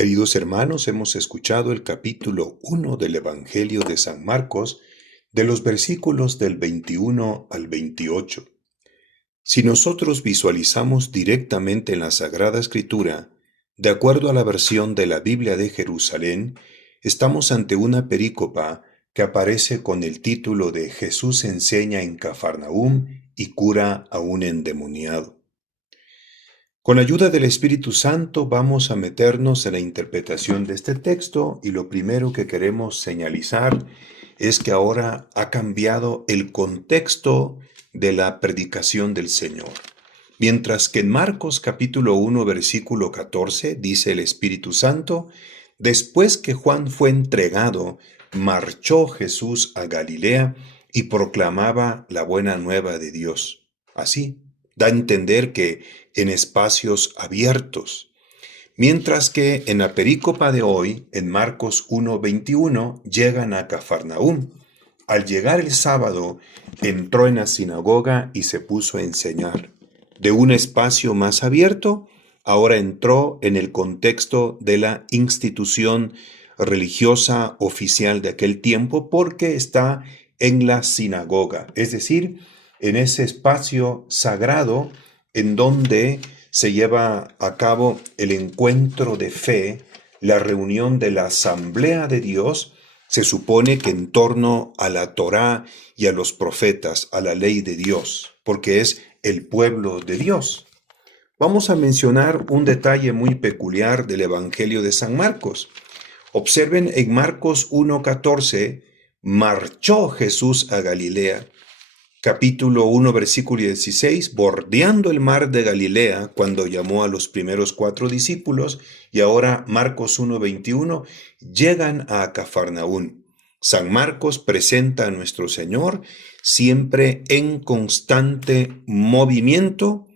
Queridos hermanos, hemos escuchado el capítulo 1 del Evangelio de San Marcos, de los versículos del 21 al 28. Si nosotros visualizamos directamente en la Sagrada Escritura, de acuerdo a la versión de la Biblia de Jerusalén, estamos ante una perícopa que aparece con el título de Jesús enseña en Cafarnaúm y cura a un endemoniado. Con ayuda del Espíritu Santo vamos a meternos en la interpretación de este texto y lo primero que queremos señalizar es que ahora ha cambiado el contexto de la predicación del Señor. Mientras que en Marcos capítulo 1 versículo 14 dice el Espíritu Santo, después que Juan fue entregado, marchó Jesús a Galilea y proclamaba la buena nueva de Dios. Así, da a entender que en espacios abiertos. Mientras que en la perícopa de hoy, en Marcos 1:21, llegan a Cafarnaúm. Al llegar el sábado, entró en la sinagoga y se puso a enseñar. De un espacio más abierto, ahora entró en el contexto de la institución religiosa oficial de aquel tiempo porque está en la sinagoga, es decir, en ese espacio sagrado en donde se lleva a cabo el encuentro de fe, la reunión de la asamblea de Dios, se supone que en torno a la Torá y a los profetas, a la ley de Dios, porque es el pueblo de Dios. Vamos a mencionar un detalle muy peculiar del Evangelio de San Marcos. Observen en Marcos 1:14, marchó Jesús a Galilea. Capítulo 1, versículo 16, bordeando el mar de Galilea, cuando llamó a los primeros 4 discípulos, y ahora Marcos 1:21, llegan a Cafarnaúm. San Marcos presenta a nuestro Señor siempre en constante movimiento,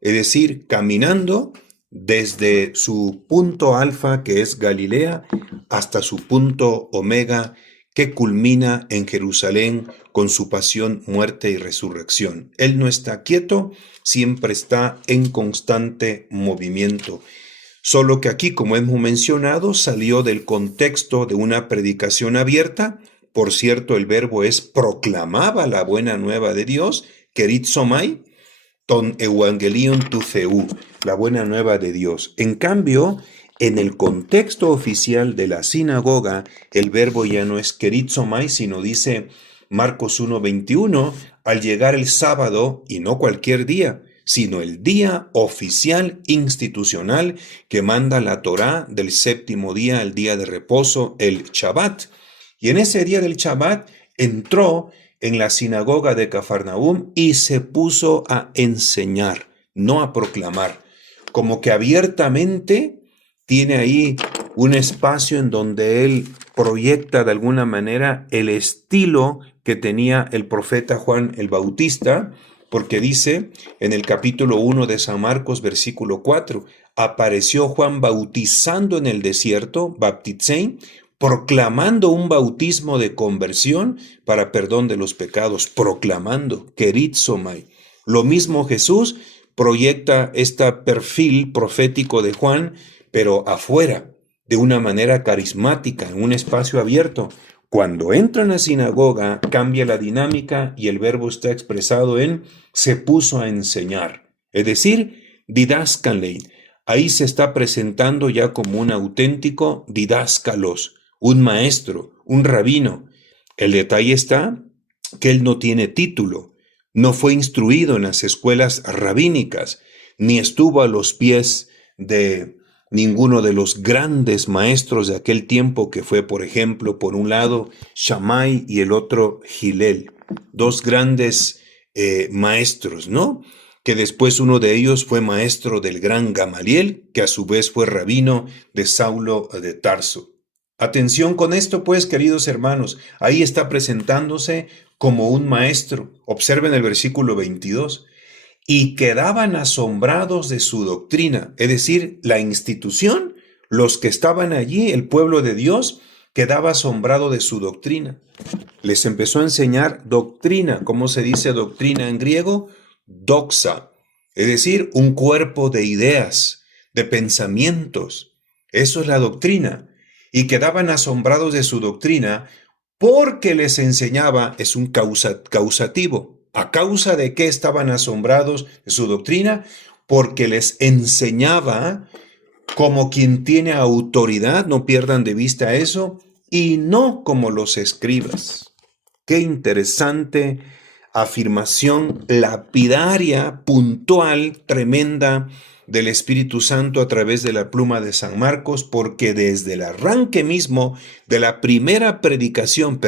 es decir, caminando desde su punto alfa, que es Galilea, hasta su punto omega, que culmina en Jerusalén con su pasión, muerte y resurrección. Él no está quieto, siempre está en constante movimiento. Solo que aquí, como hemos mencionado, salió del contexto de una predicación abierta. Por cierto, el verbo es proclamaba la buena nueva de Dios, kerizomai, ton evangelion tu theou, la buena nueva de Dios. En cambio, en el contexto oficial de la sinagoga, el verbo ya no es kerizomai, sino dice Marcos 1:21, al llegar el sábado, y no cualquier día, sino el día oficial institucional que manda la Torá del séptimo día, el día de reposo, el Shabbat. Y en ese día del Shabbat entró en la sinagoga de Cafarnaúm y se puso a enseñar, no a proclamar. Como que abiertamente tiene ahí un espacio en donde él proyecta de alguna manera el estilo que tenía el profeta Juan el Bautista, porque dice en el capítulo 1 de San Marcos, versículo 4, apareció Juan bautizando en el desierto, baptizein, proclamando un bautismo de conversión para perdón de los pecados, proclamando, kerizomai. Lo mismo Jesús proyecta este perfil profético de Juan, pero afuera, de una manera carismática, en un espacio abierto. Cuando entra en la sinagoga, cambia la dinámica y el verbo está expresado en se puso a enseñar, es decir, didáscanlein. Ahí se está presentando ya como un auténtico didáscalos, un maestro, un rabino. El detalle está que él no tiene título, no fue instruido en las escuelas rabínicas, ni estuvo a los pies de ninguno de los grandes maestros de aquel tiempo que fue, por ejemplo, por un lado Shammai y el otro Hillel, dos grandes maestros, ¿no? Que después uno de ellos fue maestro del gran Gamaliel, que a su vez fue rabino de Saulo de Tarso. Atención con esto, pues, queridos hermanos, ahí está presentándose como un maestro. Observen el versículo 22. Y quedaban asombrados de su doctrina, es decir, la institución, los que estaban allí, el pueblo de Dios, quedaba asombrado de su doctrina. Les empezó a enseñar doctrina. ¿Cómo se dice doctrina en griego? Doxa, es decir, un cuerpo de ideas, de pensamientos. Eso es la doctrina. Y quedaban asombrados de su doctrina porque les enseñaba, es un causativo. ¿A causa de qué estaban asombrados de su doctrina? Porque les enseñaba como quien tiene autoridad, no pierdan de vista eso, y no como los escribas. Qué interesante afirmación lapidaria, puntual, tremenda del Espíritu Santo a través de la pluma de San Marcos, porque desde el arranque mismo de la primera predicación,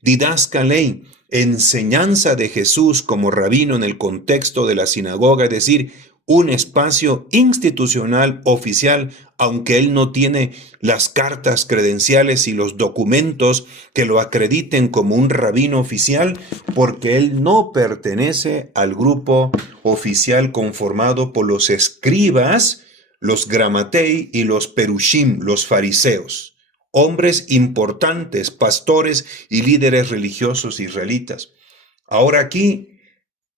didascalei, enseñanza de Jesús como rabino en el contexto de la sinagoga, es decir, un espacio institucional oficial, aunque él no tiene las cartas credenciales y los documentos que lo acrediten como un rabino oficial, porque él no pertenece al grupo oficial conformado por los escribas, los gramatei y los perushim, los fariseos, hombres importantes, pastores y líderes religiosos israelitas. Ahora aquí,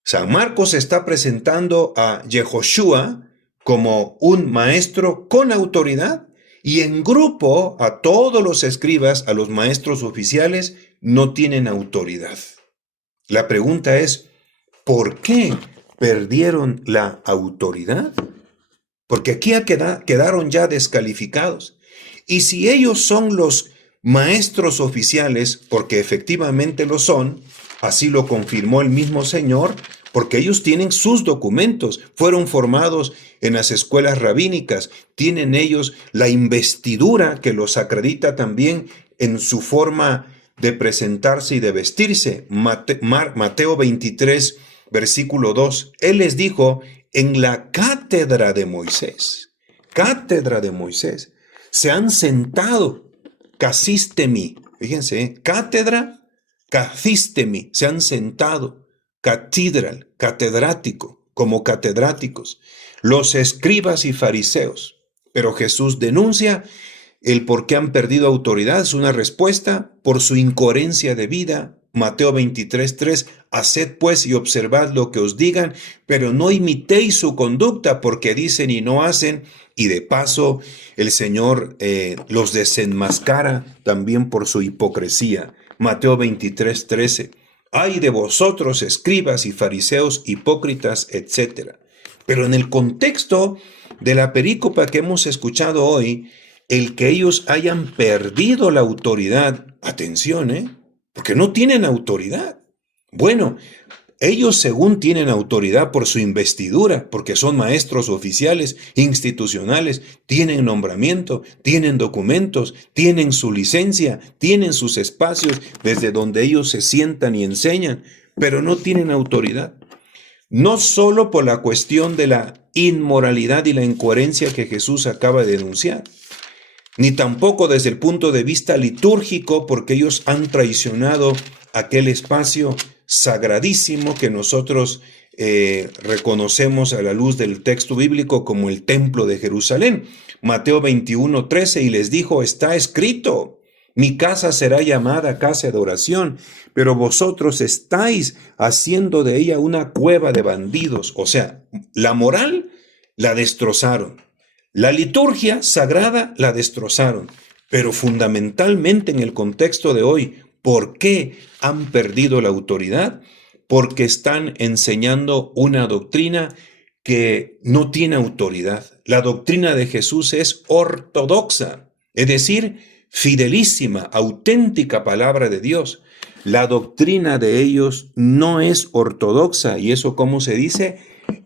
San Marcos está presentando a Yehoshua como un maestro con autoridad y en grupo a todos los escribas, a los maestros oficiales, no tienen autoridad. La pregunta es, ¿por qué perdieron la autoridad? Porque aquí quedaron ya descalificados. Y si ellos son los maestros oficiales, porque efectivamente lo son, así lo confirmó el mismo Señor, porque ellos tienen sus documentos, fueron formados en las escuelas rabínicas, tienen ellos la investidura que los acredita también en su forma de presentarse y de vestirse. Mateo 23, versículo 2, Él les dijo, en la cátedra de Moisés, se han sentado, casistemi, fíjense, cátedra, casistemi, se han sentado, catedrático, como catedráticos, los escribas y fariseos. Pero Jesús denuncia el por qué han perdido autoridad, es una respuesta por su incoherencia de vida. Mateo 23:3, haced pues y observad lo que os digan, pero no imitéis su conducta, porque dicen y no hacen, y de paso el Señor los desenmascara también por su hipocresía. Mateo 23:13, ay de vosotros, escribas y fariseos hipócritas, etc. Pero en el contexto de la perícopa que hemos escuchado hoy, el que ellos hayan perdido la autoridad, atención, porque no tienen autoridad. Bueno, ellos según tienen autoridad por su investidura, porque son maestros oficiales, institucionales, tienen nombramiento, tienen documentos, tienen su licencia, tienen sus espacios desde donde ellos se sientan y enseñan, pero no tienen autoridad. No solo por la cuestión de la inmoralidad y la incoherencia que Jesús acaba de denunciar, ni tampoco desde el punto de vista litúrgico, porque ellos han traicionado aquel espacio sagradísimo que nosotros reconocemos a la luz del texto bíblico como el templo de Jerusalén. Mateo 21:13, y les dijo, está escrito, mi casa será llamada casa de oración, pero vosotros estáis haciendo de ella una cueva de bandidos. O sea, la moral la destrozaron. La liturgia sagrada la destrozaron, pero fundamentalmente en el contexto de hoy, ¿por qué han perdido la autoridad? Porque están enseñando una doctrina que no tiene autoridad. La doctrina de Jesús es ortodoxa, es decir, fidelísima, auténtica palabra de Dios. La doctrina de ellos no es ortodoxa, y eso, ¿cómo se dice?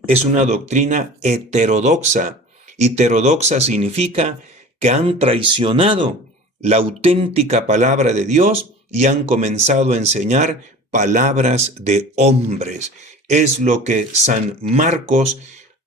Es una doctrina heterodoxa. Heterodoxa significa que han traicionado la auténtica palabra de Dios y han comenzado a enseñar palabras de hombres. Es lo que San Marcos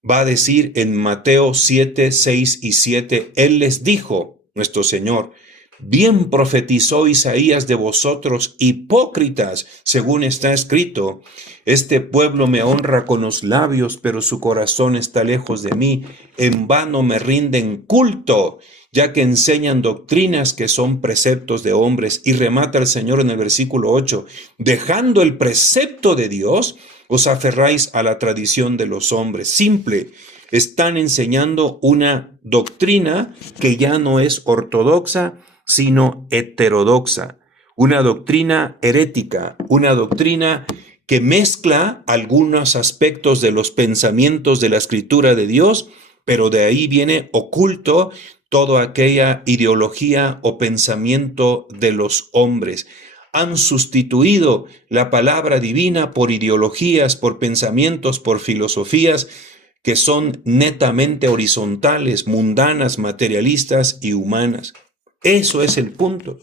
va a decir en Mateo 7, 6 y 7. Él les dijo, nuestro Señor, bien profetizó Isaías de vosotros, hipócritas, según está escrito, este pueblo me honra con los labios, pero su corazón está lejos de mí. En vano me rinden culto, ya que enseñan doctrinas que son preceptos de hombres. Y remata el Señor en el versículo 8, dejando el precepto de Dios, os aferráis a la tradición de los hombres. Simple, Están enseñando una doctrina que ya no es ortodoxa, sino heterodoxa. Una doctrina herética, una doctrina que mezcla algunos aspectos de los pensamientos de la Escritura de Dios, pero de ahí viene oculto toda aquella ideología o pensamiento de los hombres. Han sustituido la palabra divina por ideologías, por pensamientos, por filosofías que son netamente horizontales, mundanas, materialistas y humanas. Eso es el punto.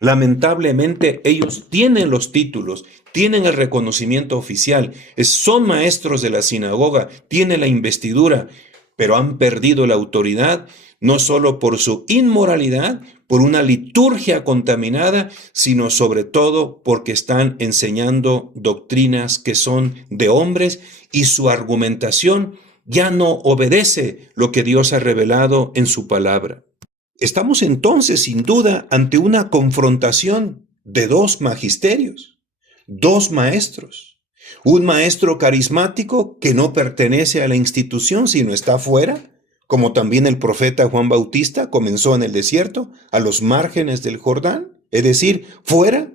Lamentablemente ellos tienen los títulos, tienen el reconocimiento oficial, son maestros de la sinagoga, tienen la investidura, pero han perdido la autoridad, no solo por su inmoralidad, por una liturgia contaminada, sino sobre todo porque están enseñando doctrinas que son de hombres y su argumentación ya no obedece lo que Dios ha revelado en su palabra. Estamos entonces, sin duda, ante una confrontación de dos magisterios, dos maestros. Un maestro carismático que no pertenece a la institución, sino está fuera, como también el profeta Juan Bautista comenzó en el desierto, a los márgenes del Jordán, es decir, fuera,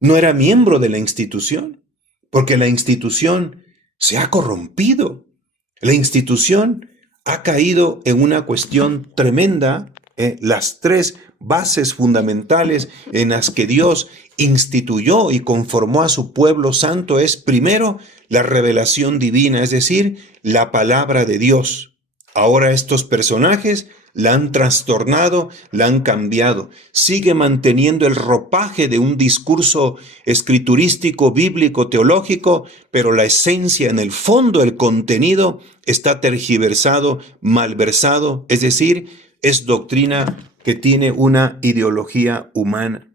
no era miembro de la institución, porque la institución se ha corrompido. La institución ha caído en una cuestión tremenda, las tres bases fundamentales en las que Dios instituyó y conformó a su pueblo santo es, primero, la revelación divina, es decir, la palabra de Dios. Ahora estos personajes la han trastornado, la han cambiado. Sigue manteniendo el ropaje de un discurso escriturístico, bíblico, teológico, pero la esencia, en el fondo, el contenido, está tergiversado, malversado, es decir, es doctrina que tiene una ideología humana.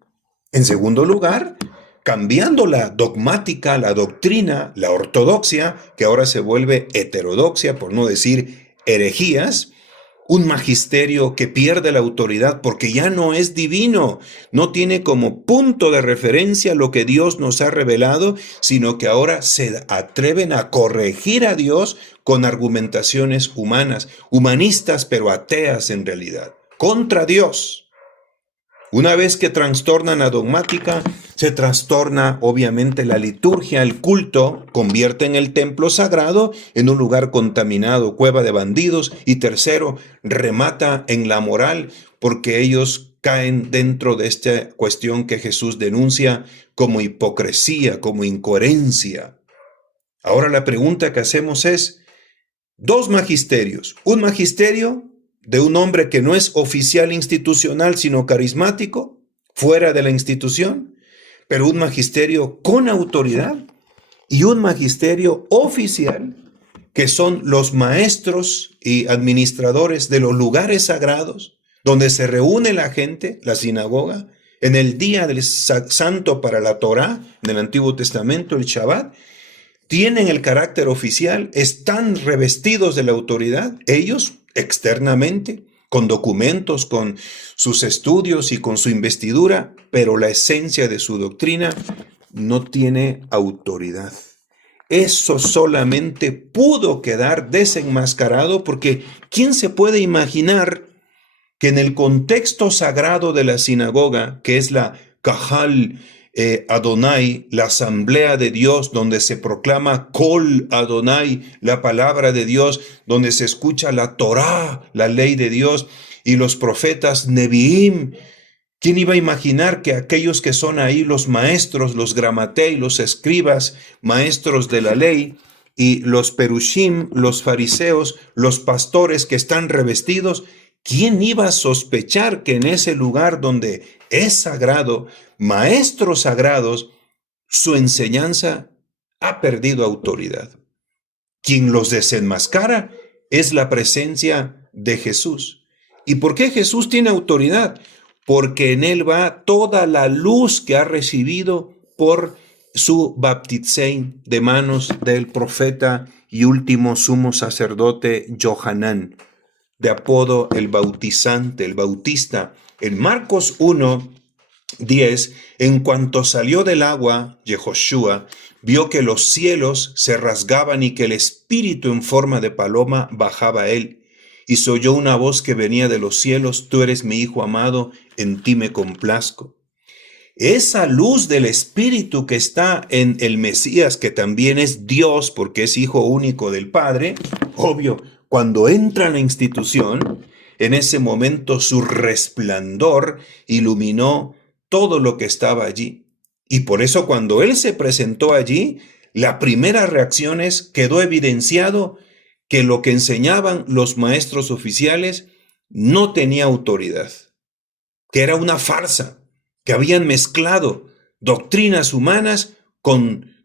En segundo lugar, cambiando la dogmática, la doctrina, la ortodoxia, que ahora se vuelve heterodoxia, por no decir herejías, un magisterio que pierde la autoridad porque ya no es divino, no tiene como punto de referencia lo que Dios nos ha revelado, sino que ahora se atreven a corregir a Dios con argumentaciones humanas, humanistas pero ateas en realidad, contra Dios. Una vez que trastornan la dogmática, se trastorna obviamente la liturgia, el culto, convierten el templo sagrado en un lugar contaminado, cueva de bandidos, y tercero, remata en la moral porque ellos caen dentro de esta cuestión que Jesús denuncia como hipocresía, como incoherencia. Ahora la pregunta que hacemos es, dos magisterios, un magisterio de un hombre que no es oficial institucional, sino carismático, fuera de la institución, pero un magisterio con autoridad, y un magisterio oficial, que son los maestros y administradores de los lugares sagrados, donde se reúne la gente, la sinagoga, en el día del santo para la Torá, en el Antiguo Testamento, el Shabbat. Tienen el carácter oficial, están revestidos de la autoridad, ellos externamente, con documentos, con sus estudios y con su investidura, pero la esencia de su doctrina no tiene autoridad. Eso solamente pudo quedar desenmascarado porque ¿quién se puede imaginar que en el contexto sagrado de la sinagoga, que es la Kahal Adonai, la asamblea de Dios, donde se proclama Kol Adonai, la palabra de Dios, donde se escucha la Torá, la ley de Dios, y los profetas Neviim? ¿Quién iba a imaginar que aquellos que son ahí los maestros, los gramatei, los escribas, maestros de la ley, y los perushim, los fariseos, los pastores que están revestidos, quién iba a sospechar que en ese lugar donde es sagrado, maestros sagrados, su enseñanza ha perdido autoridad? Quien los desenmascara es la presencia de Jesús. ¿Y por qué Jesús tiene autoridad? Porque en él va toda la luz que ha recibido por su baptizein de manos del profeta y último sumo sacerdote Johanán, de apodo el bautizante, el bautista. En Marcos 1, 10. En cuanto salió del agua, Yehoshua vio que los cielos se rasgaban y que el Espíritu en forma de paloma bajaba a él. Y se oyó una voz que venía de los cielos: tú eres mi Hijo amado, en ti me complazco. Esa luz del Espíritu que está en el Mesías, que también es Dios porque es Hijo único del Padre, obvio, cuando entra en la institución, en ese momento su resplandor iluminó todo lo que estaba allí. Y por eso cuando Él se presentó allí, la primera reacción es, quedó evidenciado que lo que enseñaban los maestros oficiales no tenía autoridad, que era una farsa, que habían mezclado doctrinas humanas con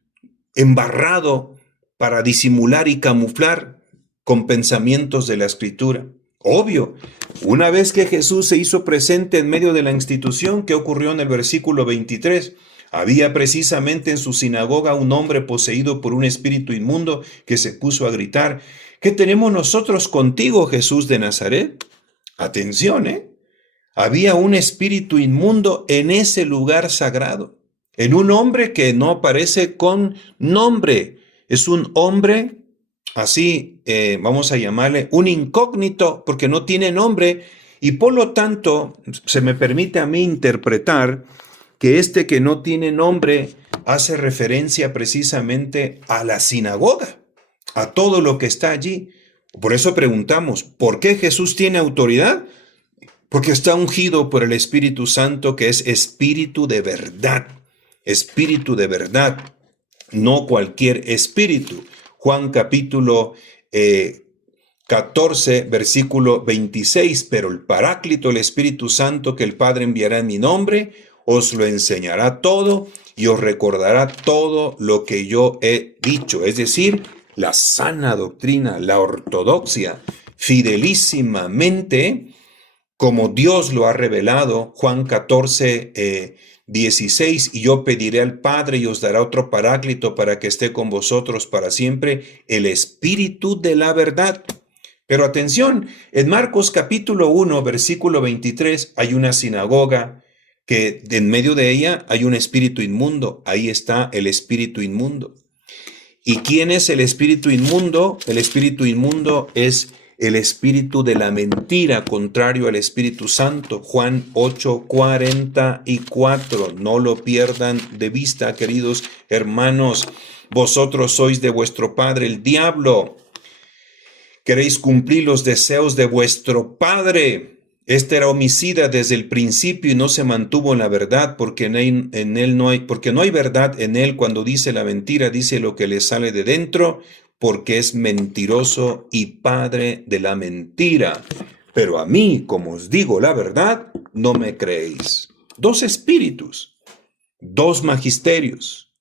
embarrado para disimular y camuflar con pensamientos de la Escritura. Obvio, una vez que Jesús se hizo presente en medio de la institución, ¿qué ocurrió en el versículo 23? Había precisamente en su sinagoga un hombre poseído por un espíritu inmundo que se puso a gritar: ¿qué tenemos nosotros contigo, Jesús de Nazaret? Atención, había un espíritu inmundo en ese lugar sagrado, en un hombre que no aparece con nombre. Es un hombre, así vamos a llamarle, un incógnito, porque no tiene nombre, y por lo tanto se me permite a mí interpretar que este que no tiene nombre hace referencia precisamente a la sinagoga, a todo lo que está allí. Por eso preguntamos, ¿por qué Jesús tiene autoridad? Porque está ungido por el Espíritu Santo, que es espíritu de verdad, no cualquier espíritu. Juan capítulo 14, versículo 26, pero el Paráclito, el Espíritu Santo, que el Padre enviará en mi nombre, os lo enseñará todo y os recordará todo lo que yo he dicho. Es decir, la sana doctrina, la ortodoxia, fidelísimamente, como Dios lo ha revelado. Juan 14, 16, y yo pediré al Padre y os dará otro Paráclito para que esté con vosotros para siempre, el Espíritu de la verdad. Pero atención, en Marcos capítulo 1, versículo 23, hay una sinagoga que en medio de ella hay un espíritu inmundo. Ahí está el espíritu inmundo. ¿Y quién es el espíritu inmundo? El espíritu inmundo es el espíritu de la mentira, contrario al Espíritu Santo. Juan 8:44. No lo pierdan de vista, queridos hermanos. Vosotros sois de vuestro padre el diablo. Queréis cumplir los deseos de vuestro padre. Este era homicida desde el principio y no se mantuvo en la verdad, porque porque no hay verdad en él. Cuando dice la mentira, dice lo que le sale de dentro, porque es mentiroso y padre de la mentira. Pero a mí, como os digo la verdad, no me creéis. Dos espíritus, dos magisterios.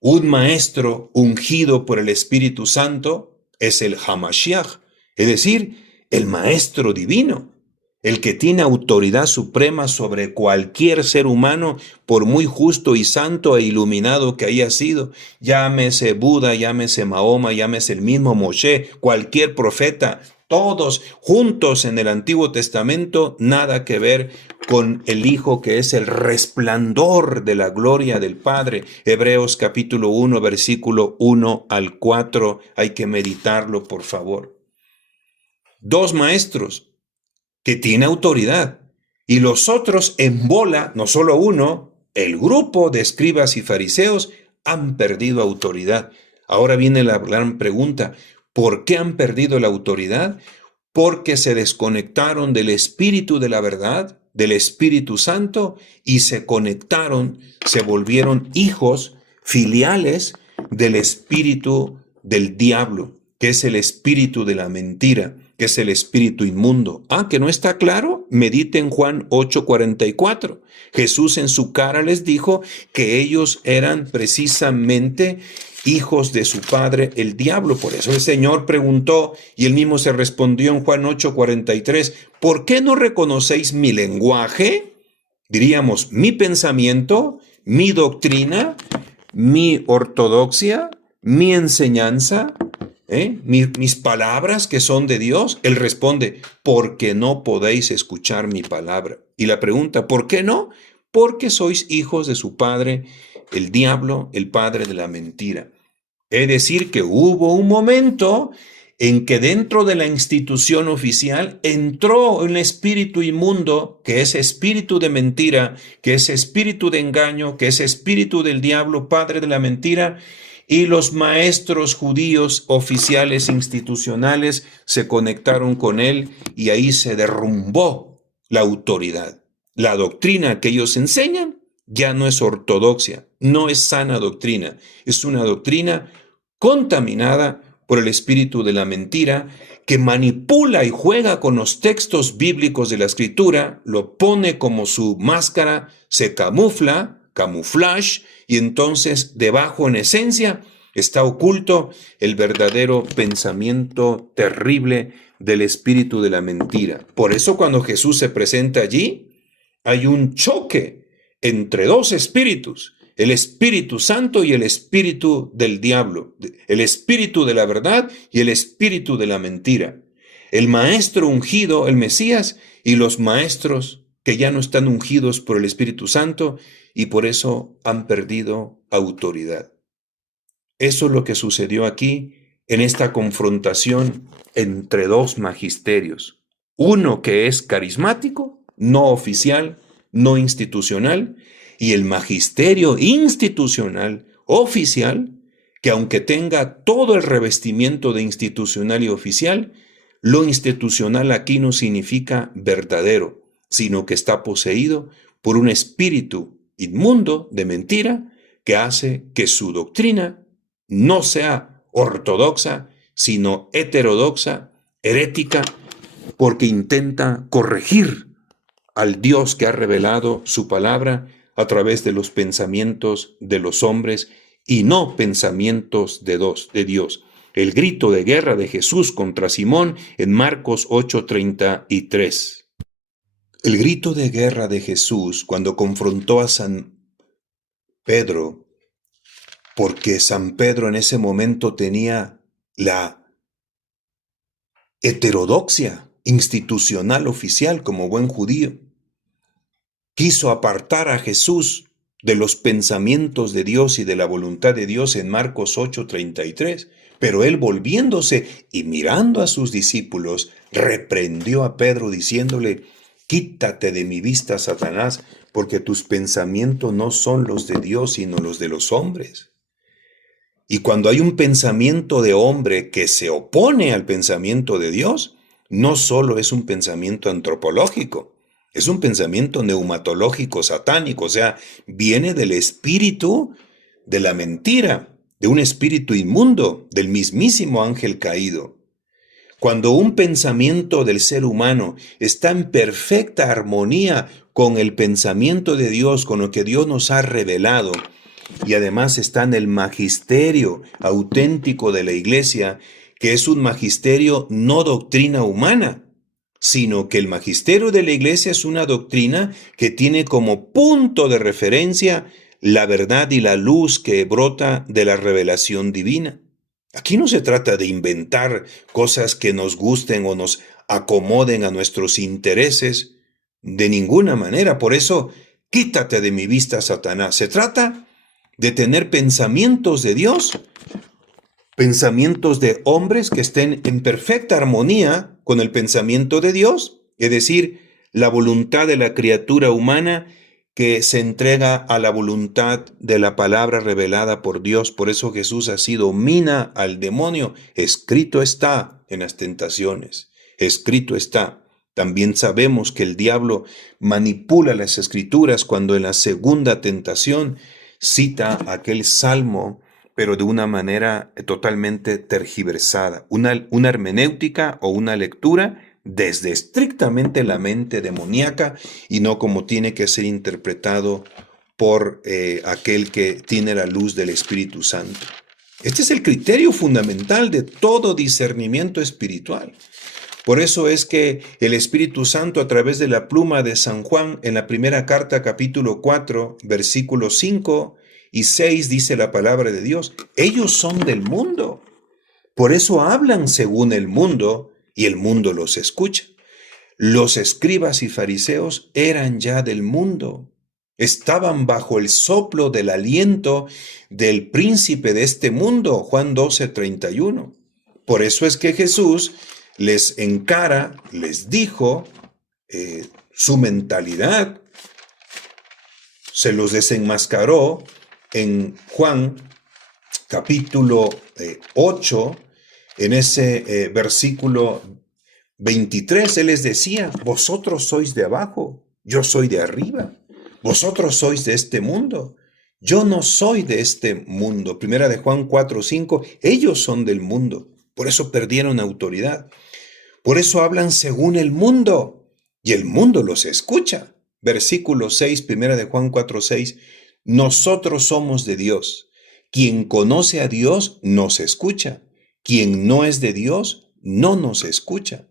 Un maestro ungido por el Espíritu Santo es el Hamashiach, es decir, el maestro divino, el que tiene autoridad suprema sobre cualquier ser humano, por muy justo y santo e iluminado que haya sido. Llámese Buda, llámese Mahoma, llámese el mismo Moshe, cualquier profeta, todos juntos en el Antiguo Testamento, nada que ver con el Hijo, que es el resplandor de la gloria del Padre. Hebreos capítulo 1, versículo 1 al 4. Hay que meditarlo, por favor. Dos maestros que tiene autoridad, y los otros en bola, no solo uno, el grupo de escribas y fariseos han perdido autoridad. Ahora viene la gran pregunta: ¿por qué han perdido la autoridad? Porque se desconectaron del Espíritu de la verdad, del Espíritu Santo, y se conectaron, se volvieron hijos filiales del espíritu del diablo, que es el espíritu de la mentira, que es el espíritu inmundo. ¿Que no está claro? Mediten Juan 8:44. Jesús en su cara les dijo que ellos eran precisamente hijos de su padre el diablo. Por eso el Señor preguntó, y él mismo se respondió en Juan 8:43, ¿por qué no reconocéis mi lenguaje? Diríamos, mi pensamiento, mi doctrina, mi ortodoxia, mi enseñanza, mis palabras que son de Dios. Él responde, porque no podéis escuchar mi palabra. Y la pregunta, ¿por qué no? porque sois hijos de su padre, el diablo, el padre de la mentira. Es decir, que hubo un momento en que dentro de la institución oficial entró un espíritu inmundo, que es espíritu de mentira, que es espíritu de engaño, que es espíritu del diablo, padre de la mentira, y los maestros judíos oficiales institucionales se conectaron con él y ahí se derrumbó la autoridad. La doctrina que ellos enseñan ya no es ortodoxia, no es sana doctrina, es una doctrina contaminada por el espíritu de la mentira, que manipula y juega con los textos bíblicos de la Escritura, lo pone como su máscara, se camufla, camouflage, y entonces debajo en esencia está oculto el verdadero pensamiento terrible del espíritu de la mentira. Por eso cuando Jesús se presenta allí, hay un choque entre dos espíritus, el Espíritu Santo y el espíritu del diablo, el espíritu de la verdad y el espíritu de la mentira. El maestro ungido, el Mesías, y los maestros que ya no están ungidos por el Espíritu Santo y por eso han perdido autoridad. Eso es lo que sucedió aquí en esta confrontación entre dos magisterios. Uno que es carismático, no oficial, no institucional, y el magisterio institucional, oficial, que aunque tenga todo el revestimiento de institucional y oficial, lo institucional aquí no significa verdadero, sino que está poseído por un espíritu inmundo de mentira que hace que su doctrina no sea ortodoxa, sino heterodoxa, herética, porque intenta corregir al Dios que ha revelado su palabra a través de los pensamientos de los hombres y no pensamientos de Dios. El grito de guerra de Jesús contra Simón en Marcos 8:33. El grito de guerra de Jesús cuando confrontó a San Pedro, porque San Pedro en ese momento tenía la heterodoxia institucional oficial como buen judío. Quiso apartar a Jesús de los pensamientos de Dios y de la voluntad de Dios en Marcos 8:33, pero él volviéndose y mirando a sus discípulos, reprendió a Pedro diciéndole: quítate de mi vista, Satanás, porque tus pensamientos no son los de Dios, sino los de los hombres. Y cuando hay un pensamiento de hombre que se opone al pensamiento de Dios, no solo es un pensamiento antropológico, es un pensamiento neumatológico satánico, o sea, viene del espíritu de la mentira, de un espíritu inmundo, del mismísimo ángel caído. Cuando un pensamiento del ser humano está en perfecta armonía con el pensamiento de Dios, con lo que Dios nos ha revelado, y además está en el magisterio auténtico de la iglesia, que es un magisterio no doctrina humana, sino que el magisterio de la iglesia es una doctrina que tiene como punto de referencia la verdad y la luz que brota de la revelación divina. Aquí no se trata de inventar cosas que nos gusten o nos acomoden a nuestros intereses, de ninguna manera. Por eso, quítate de mi vista, Satanás. Se trata de tener pensamientos de Dios, pensamientos de hombres que estén en perfecta armonía con el pensamiento de Dios, es decir, la voluntad de la criatura humana que se entrega a la voluntad de la palabra revelada por Dios. Por eso Jesús así domina al demonio. Escrito está en las tentaciones, escrito está. También sabemos que el diablo manipula las escrituras cuando en la segunda tentación cita aquel salmo, pero de una manera totalmente tergiversada, una hermenéutica o una lectura desde estrictamente la mente demoníaca y no como tiene que ser interpretado por aquel que tiene la luz del Espíritu Santo. Este es el criterio fundamental de todo discernimiento espiritual. Por eso es que el Espíritu Santo, a través de la pluma de San Juan, en la primera carta, capítulo 4, versículos 5 y 6, dice la palabra de Dios: ellos son del mundo, por eso hablan según el mundo y el mundo los escucha. Los escribas y fariseos eran ya del mundo estaban bajo el soplo del aliento del príncipe de este mundo, Juan 12:31. Por eso es que Jesús les encara, les dijo su mentalidad, se los desenmascaró en Juan capítulo 8, en ese versículo 23, Él les decía, vosotros sois de abajo, yo soy de arriba, vosotros sois de este mundo, yo no soy de este mundo. Primera de Juan 4:5, ellos son del mundo, por eso perdieron autoridad, por eso hablan según el mundo, y el mundo los escucha. Versículo 6, Primera de Juan 4:6, nosotros somos de Dios. Quien conoce a Dios nos escucha. Quien no es de Dios no nos escucha.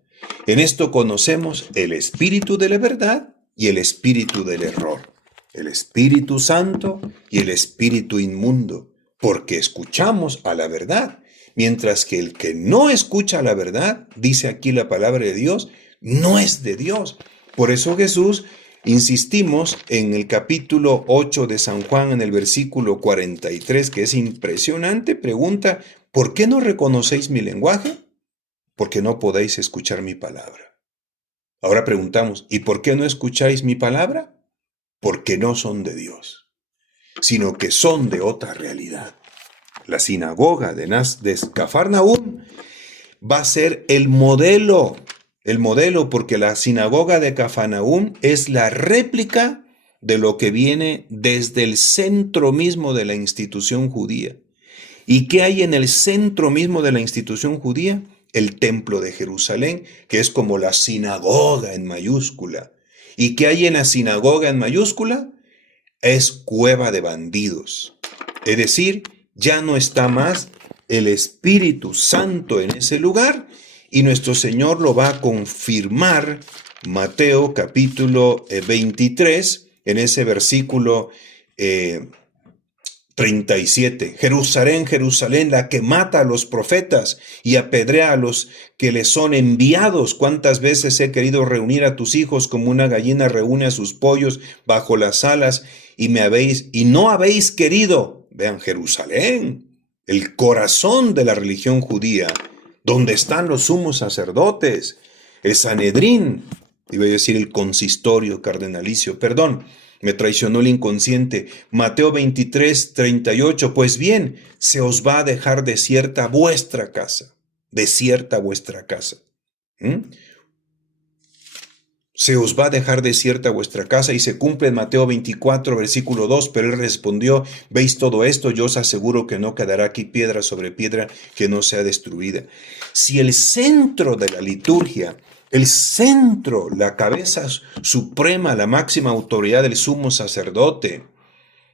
En esto conocemos el espíritu de la verdad y el espíritu del error, el Espíritu Santo y el espíritu inmundo, porque escuchamos a la verdad, mientras que el que no escucha la verdad, dice aquí la palabra de Dios, no es de Dios. Por eso Jesús, insistimos en el capítulo 8 de San Juan, en el versículo 43, que es impresionante, pregunta, ¿por qué no reconocéis mi lenguaje? Porque no podéis escuchar mi palabra. Ahora preguntamos, ¿y por qué no escucháis mi palabra? Porque no son de Dios, sino que son de otra realidad. La sinagoga de Cafarnaúm va a ser el modelo porque la sinagoga de Cafarnaúm es la réplica de lo que viene desde el centro mismo de la institución judía. ¿Y qué hay en el centro mismo de la institución judía? El templo de Jerusalén, que es como la sinagoga en mayúscula. ¿Y qué hay en la sinagoga en mayúscula? Es cueva de bandidos. Es decir, ya no está más el Espíritu Santo en ese lugar y nuestro Señor lo va a confirmar. Mateo capítulo 23, en ese versículo 37. Jerusalén, Jerusalén, la que mata a los profetas y apedrea a los que le son enviados. ¿Cuántas veces he querido reunir a tus hijos como una gallina reúne a sus pollos bajo las alas y no habéis querido? Vean, Jerusalén, el corazón de la religión judía, donde están los sumos sacerdotes, el Sanedrín, iba a decir el consistorio cardenalicio, perdón, me traicionó el inconsciente. Mateo 23:38, pues bien, se os va a dejar desierta vuestra casa. Desierta vuestra casa. Se os va a dejar desierta vuestra casa, y se cumple en Mateo 24, versículo 2, pero él respondió, ¿veis todo esto? Yo os aseguro que no quedará aquí piedra sobre piedra que no sea destruida. Si el centro de la liturgia, el centro, la cabeza suprema, la máxima autoridad del sumo sacerdote,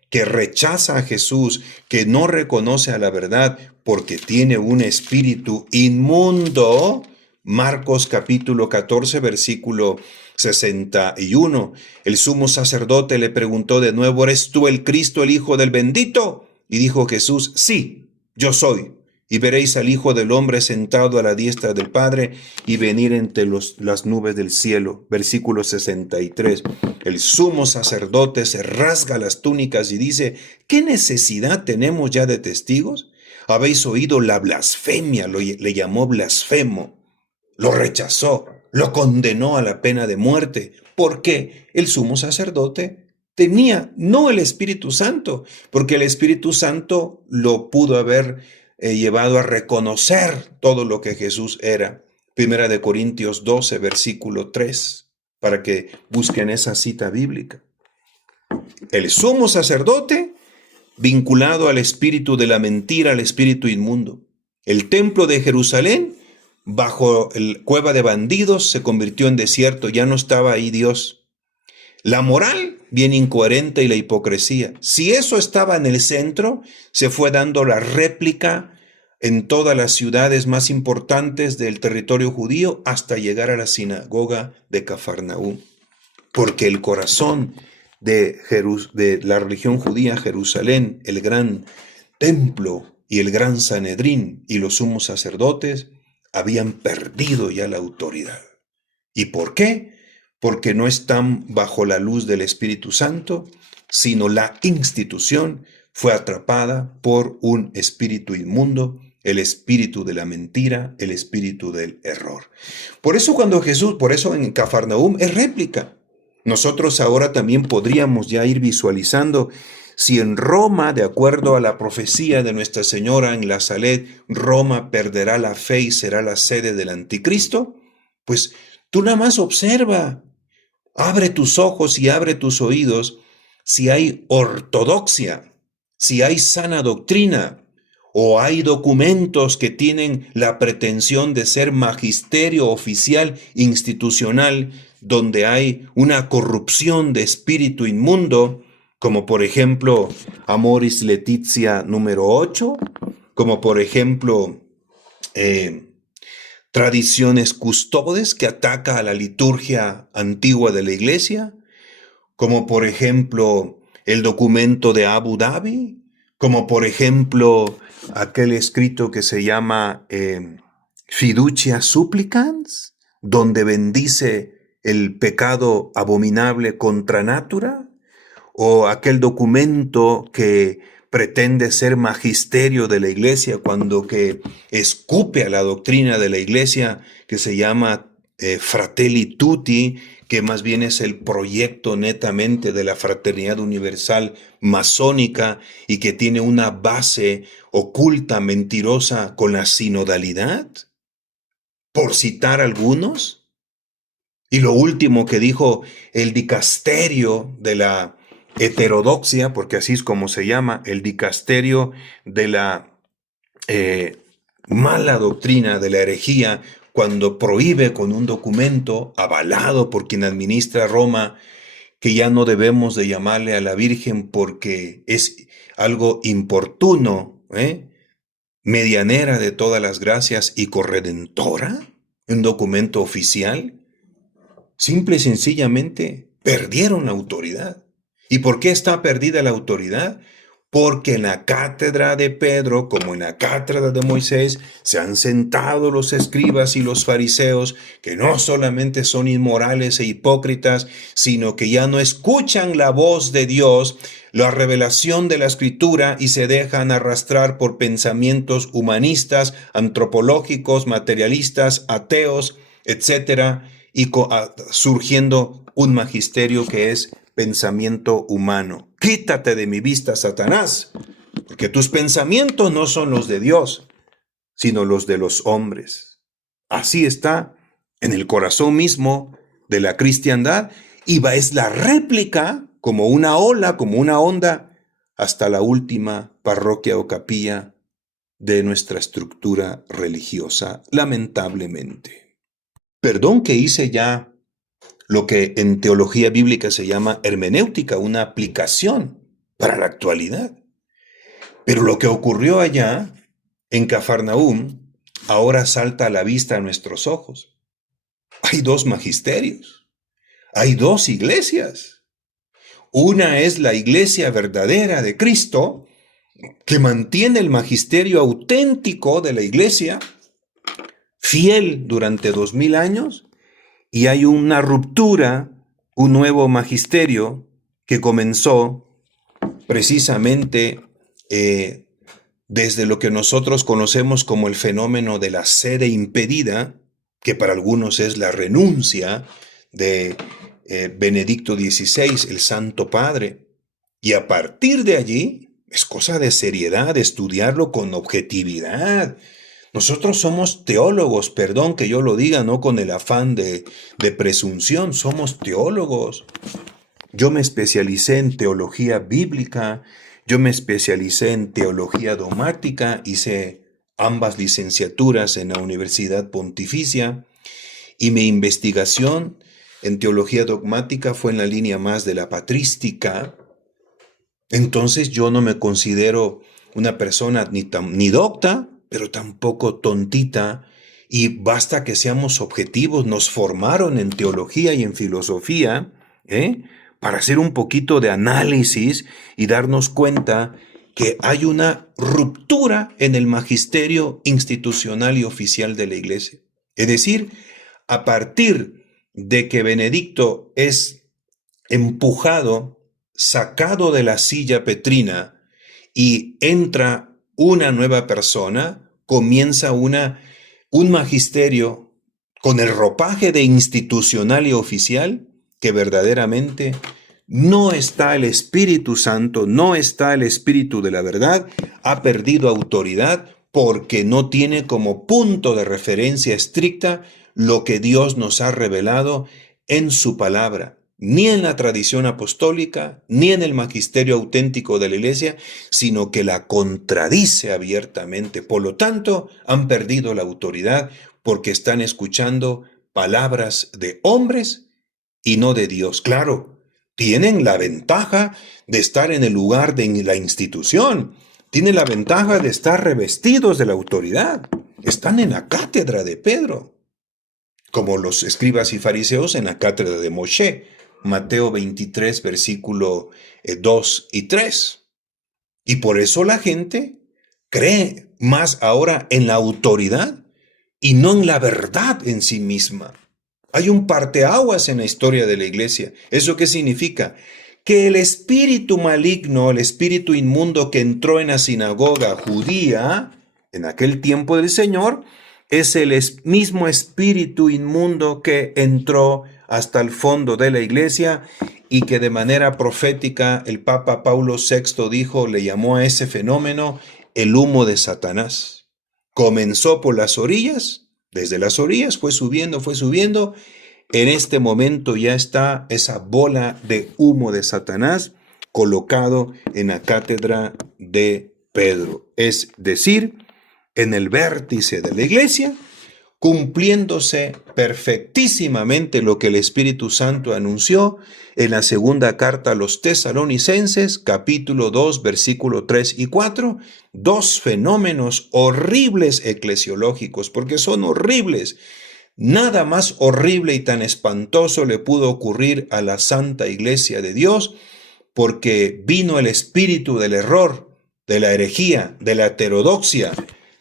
que rechaza a Jesús, que no reconoce a la verdad porque tiene un espíritu inmundo, Marcos capítulo 14, versículo 61, el sumo sacerdote le preguntó de nuevo, ¿eres tú el Cristo, el Hijo del bendito? Y dijo Jesús, sí, yo soy. Y veréis al Hijo del Hombre sentado a la diestra del Padre y venir entre las nubes del cielo. Versículo 63. El sumo sacerdote se rasga las túnicas y dice, ¿qué necesidad tenemos ya de testigos? Habéis oído la blasfemia, le llamó blasfemo, lo rechazó, lo condenó a la pena de muerte, porque el sumo sacerdote tenía no el Espíritu Santo, porque el Espíritu Santo lo pudo haber llevado a reconocer todo lo que Jesús era. Primera de Corintios 12, versículo 3, para que busquen esa cita bíblica. El sumo sacerdote vinculado al espíritu de la mentira, al espíritu inmundo. El templo de Jerusalén, bajo el cueva de bandidos, se convirtió en desierto, ya no estaba ahí Dios. La moral, bien incoherente, y la hipocresía. Si eso estaba en el centro, se fue dando la réplica en todas las ciudades más importantes del territorio judío hasta llegar a la sinagoga de Cafarnaúm. Porque el corazón de la religión judía, Jerusalén, el gran templo y el gran Sanedrín y los sumos sacerdotes, habían perdido ya la autoridad. ¿Y por qué? Porque no están bajo la luz del Espíritu Santo, sino la institución fue atrapada por un espíritu inmundo, el espíritu de la mentira, el espíritu del error. Por eso en Cafarnaúm es réplica. Nosotros ahora también podríamos ya ir visualizando si en Roma, de acuerdo a la profecía de Nuestra Señora en la Salet, Roma perderá la fe y será la sede del anticristo, pues tú nada más observa, abre tus ojos y abre tus oídos si hay ortodoxia, si hay sana doctrina, o hay documentos que tienen la pretensión de ser magisterio oficial institucional, donde hay una corrupción de espíritu inmundo, como por ejemplo Amoris Laetitia número 8, como por ejemplo Tradiciones Custodes, que ataca a la liturgia antigua de la iglesia, como por ejemplo el documento de Abu Dhabi, como por ejemplo aquel escrito que se llama Fiducia Supplicans, donde bendice el pecado abominable contra natura, o aquel documento que pretende ser magisterio de la iglesia cuando que escupe a la doctrina de la iglesia, que se llama Fratelli Tutti, que más bien es el proyecto netamente de la fraternidad universal masónica y que tiene una base oculta, mentirosa con la sinodalidad, por citar algunos. Y lo último que dijo el dicasterio de la heterodoxia, porque así es como se llama, el dicasterio de la mala doctrina de la herejía, cuando prohíbe con un documento avalado por quien administra Roma, que ya no debemos de llamarle a la Virgen porque es algo importuno, medianera de todas las gracias y corredentora, un documento oficial. Simple y sencillamente perdieron la autoridad. ¿Y por qué está perdida la autoridad? Porque en la cátedra de Pedro, como en la cátedra de Moisés, se han sentado los escribas y los fariseos, que no solamente son inmorales e hipócritas, sino que ya no escuchan la voz de Dios, la revelación de la Escritura, y se dejan arrastrar por pensamientos humanistas, antropológicos, materialistas, ateos, etcétera, y surgiendo un magisterio que es pensamiento humano. Quítate de mi vista, Satanás, porque tus pensamientos no son los de Dios, sino los de los hombres. Así está en el corazón mismo de la cristiandad, y es la réplica como una ola, como una onda, hasta la última parroquia o capilla de nuestra estructura religiosa, lamentablemente. Perdón que hice ya lo que en teología bíblica se llama hermenéutica, una aplicación para la actualidad. Pero lo que ocurrió allá, en Cafarnaúm, ahora salta a la vista a nuestros ojos. Hay dos magisterios, hay dos iglesias. Una es la iglesia verdadera de Cristo, que mantiene el magisterio auténtico de la iglesia, fiel durante 2000 años, y hay una ruptura, un nuevo magisterio que comenzó precisamente desde lo que nosotros conocemos como el fenómeno de la sede impedida, que para algunos es la renuncia de Benedicto XVI, el Santo Padre. Y a partir de allí, es cosa de seriedad, de estudiarlo con objetividad. Nosotros somos teólogos, perdón que yo lo diga, no con el afán de presunción, somos teólogos. Yo me especialicé en teología bíblica, yo me especialicé en teología dogmática, hice ambas licenciaturas en la Universidad Pontificia, y mi investigación en teología dogmática fue en la línea más de la patrística. Entonces yo no me considero una persona ni docta, pero tampoco tontita, y basta que seamos objetivos. Nos formaron en teología y en filosofía, para hacer un poquito de análisis y darnos cuenta que hay una ruptura en el magisterio institucional y oficial de la Iglesia. Es decir, a partir de que Benedicto es empujado sacado de la silla petrina y entra una nueva persona, comienza un magisterio con el ropaje de institucional y oficial, que verdaderamente no está el Espíritu Santo, no está el Espíritu de la verdad, ha perdido autoridad porque no tiene como punto de referencia estricta lo que Dios nos ha revelado en su palabra, ni en la tradición apostólica, ni en el magisterio auténtico de la Iglesia, sino que la contradice abiertamente. Por lo tanto, han perdido la autoridad porque están escuchando palabras de hombres y no de Dios. Claro, tienen la ventaja de estar en el lugar de la institución, tienen la ventaja de estar revestidos de la autoridad, están en la cátedra de Pedro, como los escribas y fariseos en la cátedra de Moshe, Mateo 23, versículo 2 y 3. Y por eso la gente cree más ahora en la autoridad y no en la verdad en sí misma. Hay un parteaguas en la historia de la iglesia. ¿Eso qué significa? Que el espíritu maligno, el espíritu inmundo que entró en la sinagoga judía en aquel tiempo del Señor, es el mismo espíritu inmundo que entró hasta el fondo de la iglesia y que de manera profética el Papa Paulo VI dijo, le llamó a ese fenómeno el humo de Satanás. Comenzó por las orillas, desde las orillas fue subiendo. En este momento ya está esa bola de humo de Satanás colocado en la cátedra de Pedro, es decir, en el vértice de la iglesia, cumpliéndose perfectísimamente lo que el Espíritu Santo anunció en la segunda carta a los Tesalonicenses, capítulo 2, versículo 3 y 4, dos fenómenos horribles eclesiológicos, porque son horribles. Nada más horrible y tan espantoso le pudo ocurrir a la Santa Iglesia de Dios, porque vino el espíritu del error, de la herejía, de la heterodoxia,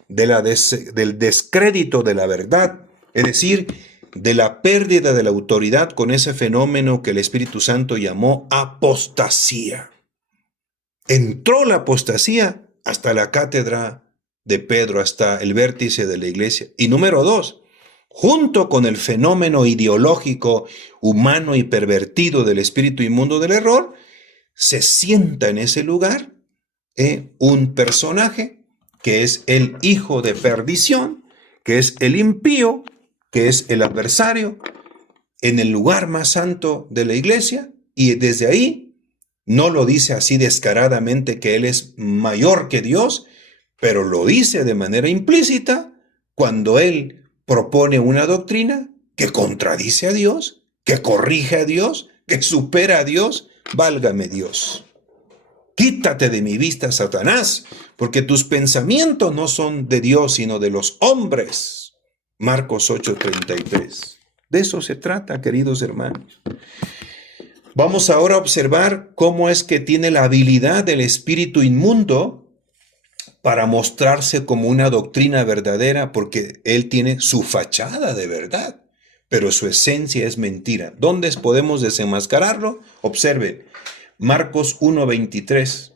del descrédito de la verdad, es decir, de la pérdida de la autoridad con ese fenómeno que el Espíritu Santo llamó apostasía. Entró la apostasía hasta la cátedra de Pedro, hasta el vértice de la iglesia. Y número 2, junto con el fenómeno ideológico, humano y pervertido del espíritu inmundo del error, se sienta en ese lugar un personaje que es el hijo de perdición, que es el impío, que es el adversario, en el lugar más santo de la iglesia, y desde ahí no lo dice así descaradamente que él es mayor que Dios, pero lo dice de manera implícita cuando él propone una doctrina que contradice a Dios, que corrige a Dios, que supera a Dios. Válgame Dios. Quítate de mi vista, Satanás, porque tus pensamientos no son de Dios, sino de los hombres. Marcos 8:33. De eso se trata, queridos hermanos. Vamos ahora a observar cómo es que tiene la habilidad del espíritu inmundo para mostrarse como una doctrina verdadera, porque él tiene su fachada de verdad, pero su esencia es mentira. ¿Dónde podemos desenmascararlo? Observe, Marcos 1:23.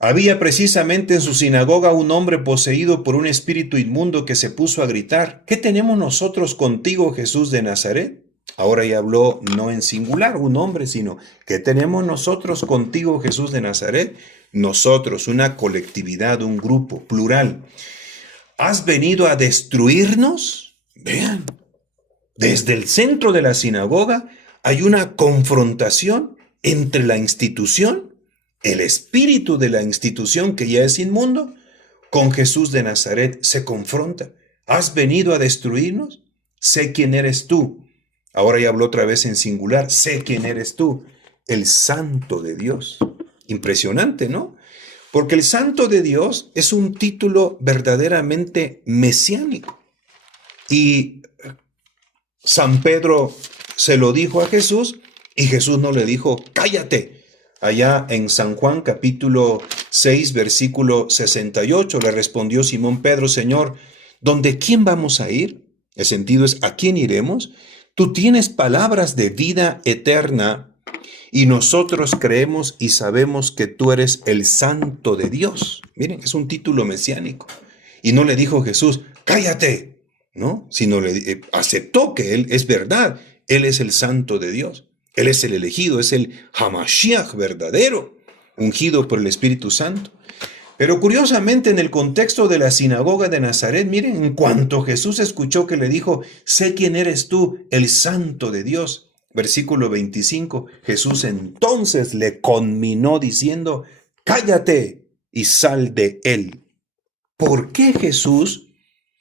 Había precisamente en su sinagoga un hombre poseído por un espíritu inmundo que se puso a gritar, ¿qué tenemos nosotros contigo, Jesús de Nazaret? Ahora ya habló no en singular un hombre, sino ¿qué tenemos nosotros contigo, Jesús de Nazaret? Nosotros, una colectividad, un grupo plural. ¿Has venido a destruirnos? Vean, desde el centro de la sinagoga hay una confrontación entre la institución, el espíritu de la institución que ya es inmundo, con Jesús de Nazaret se confronta. ¿Has venido a destruirnos? Sé quién eres tú. Ahora ya habló otra vez en singular. Sé quién eres tú, el Santo de Dios. Impresionante, ¿no? Porque el Santo de Dios es un título verdaderamente mesiánico. Y San Pedro se lo dijo a Jesús y Jesús no le dijo, cállate. Allá en San Juan capítulo 6, versículo 68, le respondió Simón Pedro, Señor, ¿dónde quién vamos a ir? El sentido es, ¿a quién iremos? Tú tienes palabras de vida eterna Y nosotros creemos y sabemos que tú eres el Santo de Dios. Miren, es un título mesiánico. Y no le dijo Jesús, cállate, ¿no? Sino le aceptó que Él es verdad. Él es el Santo de Dios. Él es el elegido, es el Hamashiach verdadero, ungido por el Espíritu Santo. Pero curiosamente, en el contexto de la sinagoga de Nazaret, miren, en cuanto Jesús escuchó que le dijo, sé quién eres tú, el Santo de Dios. Versículo 25, Jesús entonces le conminó diciendo, cállate y sal de él. ¿Por qué Jesús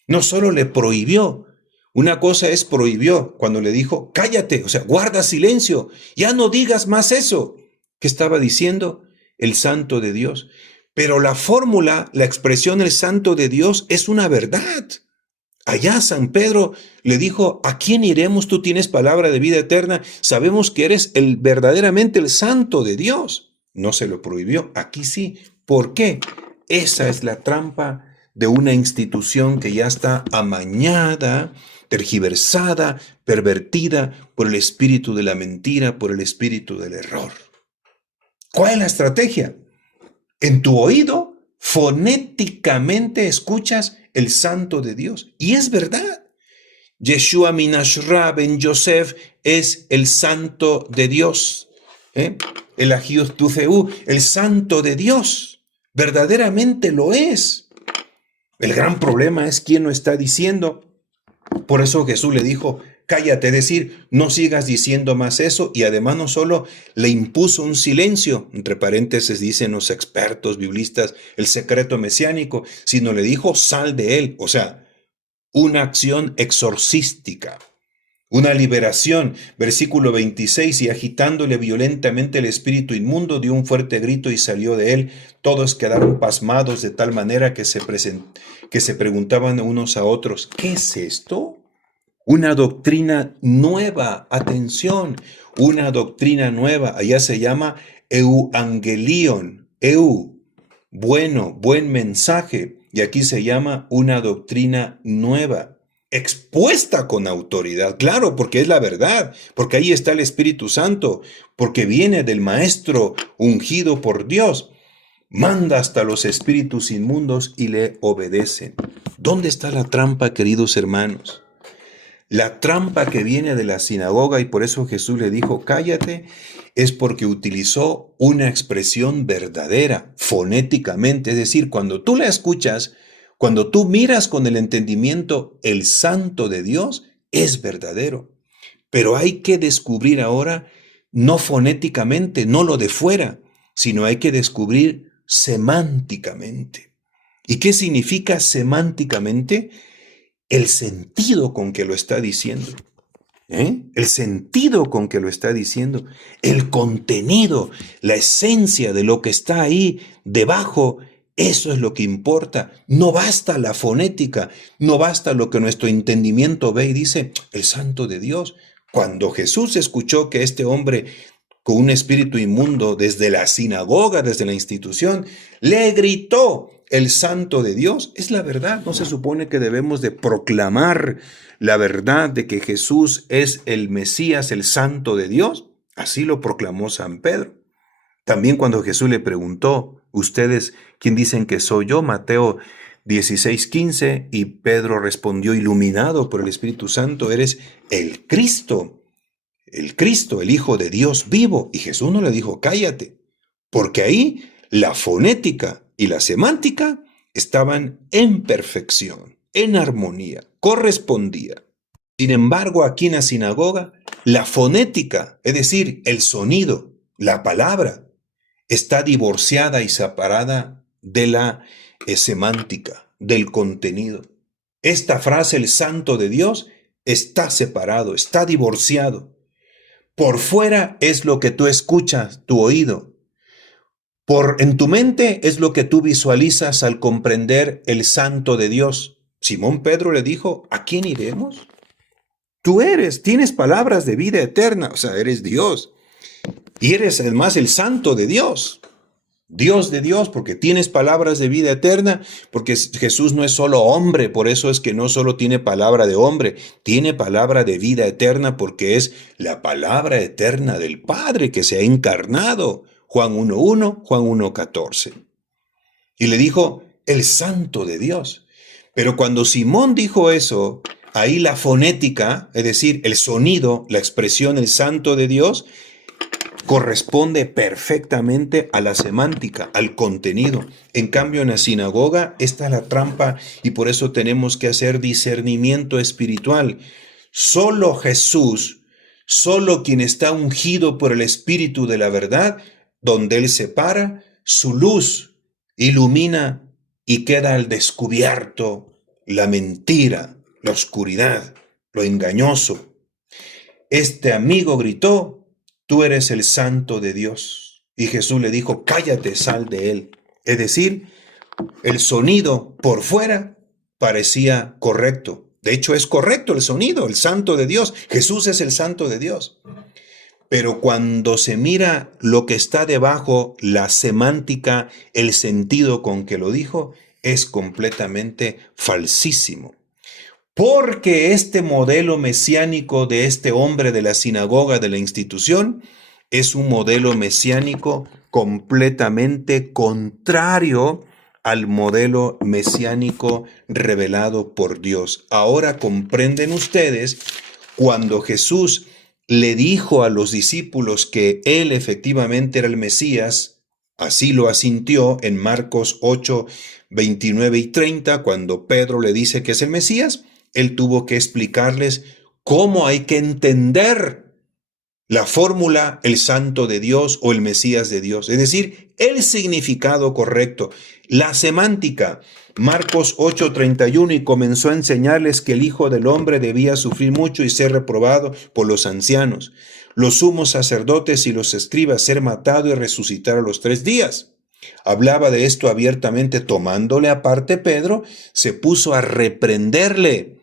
no solo le prohibió? Una cosa es prohibió cuando le dijo, cállate, o sea, guarda silencio, ya no digas más eso. ¿Qué estaba diciendo? El Santo de Dios. Pero la fórmula, la expresión el Santo de Dios es una verdad. Allá San Pedro le dijo, ¿a quién iremos? Tú tienes palabra de vida eterna. Sabemos que eres verdaderamente el Santo de Dios. No se lo prohibió, aquí sí. ¿Por qué? Esa es la trampa de una institución que ya está amañada, tergiversada, pervertida por el espíritu de la mentira, por el espíritu del error. ¿Cuál es la estrategia? En tu oído, fonéticamente escuchas el Santo de Dios. Y es verdad. Yeshua Minashra ben Yosef es el Santo de Dios. El Agios Tuceu, el Santo de Dios. Verdaderamente lo es. El gran problema es quién lo está diciendo. Por eso Jesús le dijo, cállate, es decir, no sigas diciendo más eso, y además no solo le impuso un silencio, entre paréntesis dicen los expertos biblistas, el secreto mesiánico, sino le dijo, sal de él, o sea, una acción exorcística, una liberación. Versículo 26, y agitándole violentamente el espíritu inmundo, dio un fuerte grito y salió de él. Todos quedaron pasmados de tal manera que se preguntaban unos a otros, ¿qué es esto? Una doctrina nueva, atención, una doctrina nueva, allá se llama euangelion, bueno, buen mensaje, y aquí se llama una doctrina nueva, expuesta con autoridad, claro, porque es la verdad, porque ahí está el Espíritu Santo, porque viene del Maestro ungido por Dios, manda hasta los espíritus inmundos y le obedecen. ¿Dónde está la trampa, queridos hermanos? La trampa que viene de la sinagoga, y por eso Jesús le dijo, cállate, es porque utilizó una expresión verdadera, fonéticamente, es decir, cuando tú la escuchas, cuando tú miras con el entendimiento, el Santo de Dios es verdadero. Pero hay que descubrir ahora, no fonéticamente, no lo de fuera, sino hay que descubrir semánticamente. ¿Y qué significa semánticamente? El sentido con que lo está diciendo. El sentido con que lo está diciendo. El contenido, la esencia de lo que está ahí debajo. Eso es lo que importa. No basta la fonética, no basta lo que nuestro entendimiento ve y dice, el Santo de Dios. Cuando Jesús escuchó que este hombre con un espíritu inmundo desde la sinagoga, desde la institución, le gritó, el Santo de Dios, es la verdad. ¿No se supone que debemos de proclamar la verdad de que Jesús es el Mesías, el Santo de Dios? Así lo proclamó San Pedro. También cuando Jesús le preguntó, ¿ustedes quién dicen que soy yo? Mateo 16:15, y Pedro respondió iluminado por el Espíritu Santo, eres el Cristo, el Hijo de Dios vivo. Y Jesús no le dijo, cállate, porque ahí la fonética y la semántica estaban en perfección, en armonía, correspondía. Sin embargo, aquí en la sinagoga, la fonética, es decir, el sonido, la palabra, está divorciada y separada de la semántica, del contenido. Esta frase, el Santo de Dios, está separado, está divorciado. Por fuera es lo que tú escuchas, tu oído. En tu mente es lo que tú visualizas al comprender el Santo de Dios. Simón Pedro le dijo, ¿a quién iremos? Tú tienes palabras de vida eterna, o sea, eres Dios. Y eres además el Santo de Dios. Dios de Dios, porque tienes palabras de vida eterna, porque Jesús no es solo hombre, por eso es que no solo tiene palabra de hombre, tiene palabra de vida eterna, porque es la palabra eterna del Padre que se ha encarnado. Juan 1:1, Juan 1:14. Y le dijo, el Santo de Dios. Pero cuando Simón dijo eso, ahí la fonética, es decir, el sonido, la expresión, el Santo de Dios, corresponde perfectamente a la semántica, al contenido. En cambio, en la sinagoga, esta es la trampa y por eso tenemos que hacer discernimiento espiritual. Solo Jesús, solo quien está ungido por el Espíritu de la verdad, donde Él se para, su luz ilumina y queda al descubierto la mentira, la oscuridad, lo engañoso. Este amigo gritó, tú eres el Santo de Dios. Y Jesús le dijo, cállate, sal de él. Es decir, el sonido por fuera parecía correcto. De hecho, es correcto el sonido, el Santo de Dios. Jesús es el Santo de Dios. Pero cuando se mira lo que está debajo, la semántica, el sentido con que lo dijo, es completamente falsísimo. Porque este modelo mesiánico de este hombre de la sinagoga, de la institución, es un modelo mesiánico completamente contrario al modelo mesiánico revelado por Dios. Ahora comprenden ustedes cuando Jesús le dijo a los discípulos que él efectivamente era el Mesías, así lo asintió en Marcos 8, 29 y 30, cuando Pedro le dice que es el Mesías. Él tuvo que explicarles cómo hay que entender la fórmula el Santo de Dios o el Mesías de Dios. Es decir, el significado correcto, la semántica. Marcos 8:31, y comenzó a enseñarles que el Hijo del Hombre debía sufrir mucho y ser reprobado por los ancianos, los sumos sacerdotes y los escribas, ser matado y resucitar a los 3 días. Hablaba de esto abiertamente, tomándole aparte Pedro, se puso a reprenderle,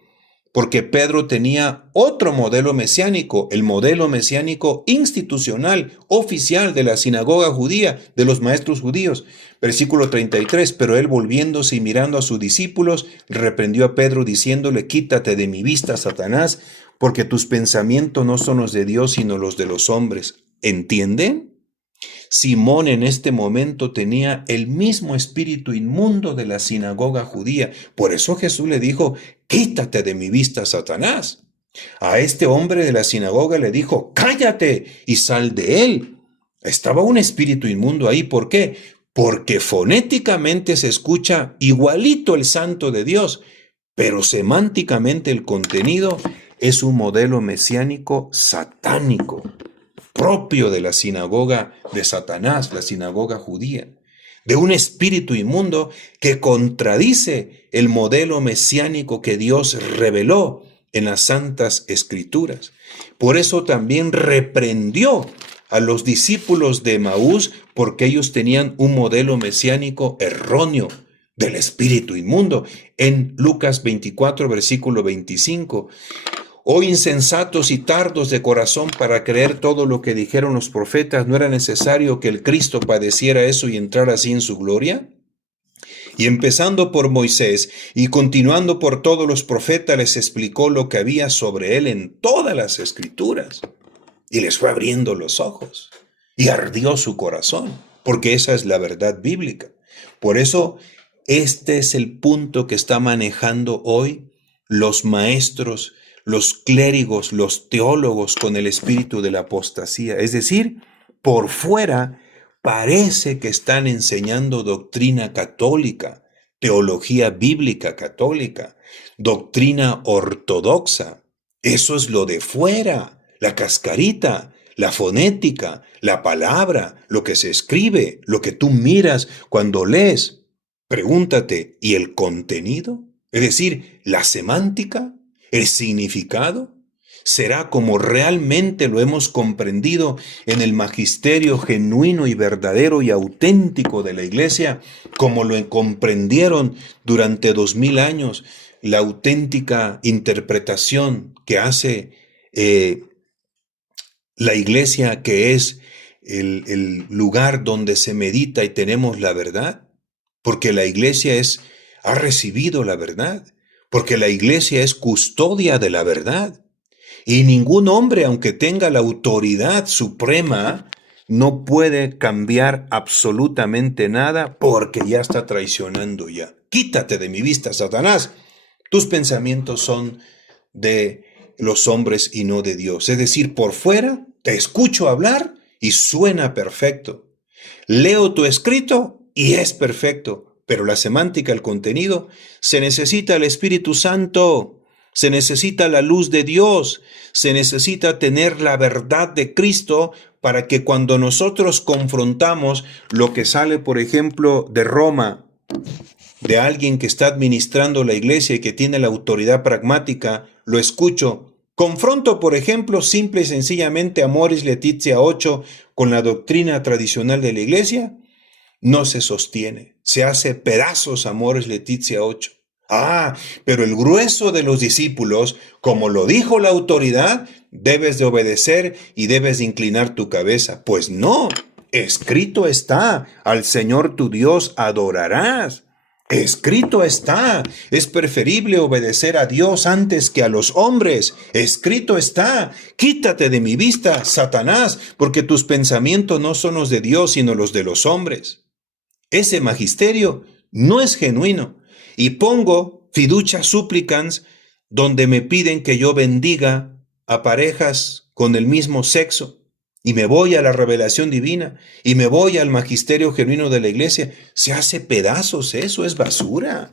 porque Pedro tenía otro modelo mesiánico, el modelo mesiánico institucional, oficial de la sinagoga judía, de los maestros judíos. Versículo 33, pero él volviéndose y mirando a sus discípulos, reprendió a Pedro diciéndole, quítate de mi vista, Satanás, porque tus pensamientos no son los de Dios, sino los de los hombres. ¿Entienden? Simón en este momento tenía el mismo espíritu inmundo de la sinagoga judía. Por eso Jesús le dijo, quítate de mi vista, Satanás. A este hombre de la sinagoga le dijo, cállate y sal de él. Estaba un espíritu inmundo ahí. ¿Por qué? Porque fonéticamente se escucha igualito el Santo de Dios, pero semánticamente el contenido es un modelo mesiánico satánico, propio de la sinagoga de Satanás, la sinagoga judía, de un espíritu inmundo que contradice el modelo mesiánico que Dios reveló en las Santas Escrituras. Por eso también reprendió a los discípulos de Emaús, porque ellos tenían un modelo mesiánico erróneo del espíritu inmundo. En Lucas 24, versículo 25, oh insensatos y tardos de corazón para creer todo lo que dijeron los profetas, ¿no era necesario que el Cristo padeciera eso y entrara así en su gloria? Y empezando por Moisés y continuando por todos los profetas, les explicó lo que había sobre él en todas las Escrituras. Y les fue abriendo los ojos y ardió su corazón, porque esa es la verdad bíblica. Por eso, este es el punto que está manejando hoy los maestros, los clérigos, los teólogos con el espíritu de la apostasía. Es decir, por fuera parece que están enseñando doctrina católica, teología bíblica católica, doctrina ortodoxa. Eso es lo de fuera, la cascarita, la fonética, la palabra, lo que se escribe, lo que tú miras cuando lees. Pregúntate, ¿y el contenido? Es decir, la semántica, el significado, ¿será como realmente lo hemos comprendido en el magisterio genuino y verdadero y auténtico de la Iglesia, como lo comprendieron durante 2000 años, la auténtica interpretación que hace la Iglesia, que es el lugar donde se medita y tenemos la verdad, porque la iglesia ha recibido la verdad, porque la iglesia es custodia de la verdad. Y ningún hombre, aunque tenga la autoridad suprema, no puede cambiar absolutamente nada porque ya está traicionando ya. Quítate de mi vista, Satanás. Tus pensamientos son de los hombres y no de Dios. Es decir, por fuera te escucho hablar y suena perfecto. Leo tu escrito y es perfecto. Pero la semántica, el contenido, se necesita el Espíritu Santo. Se necesita la luz de Dios, se necesita tener la verdad de Cristo para que cuando nosotros confrontamos lo que sale, por ejemplo, de Roma, de alguien que está administrando la iglesia y que tiene la autoridad pragmática, lo escucho. Confronto, por ejemplo, simple y sencillamente a Amoris Laetitia 8 con la doctrina tradicional de la iglesia, no se sostiene, se hace pedazos Amoris Laetitia 8. Pero el grueso de los discípulos, como lo dijo la autoridad, debes de obedecer y debes de inclinar tu cabeza. Pues no, escrito está, al Señor tu Dios adorarás. Escrito está, es preferible obedecer a Dios antes que a los hombres. Escrito está, quítate de mi vista, Satanás, porque tus pensamientos no son los de Dios, sino los de los hombres. Ese magisterio no es genuino. Y pongo fiducia supplicans donde me piden que yo bendiga a parejas con el mismo sexo. Y me voy a la revelación divina y me voy al magisterio genuino de la iglesia. Se hace pedazos, eso es basura.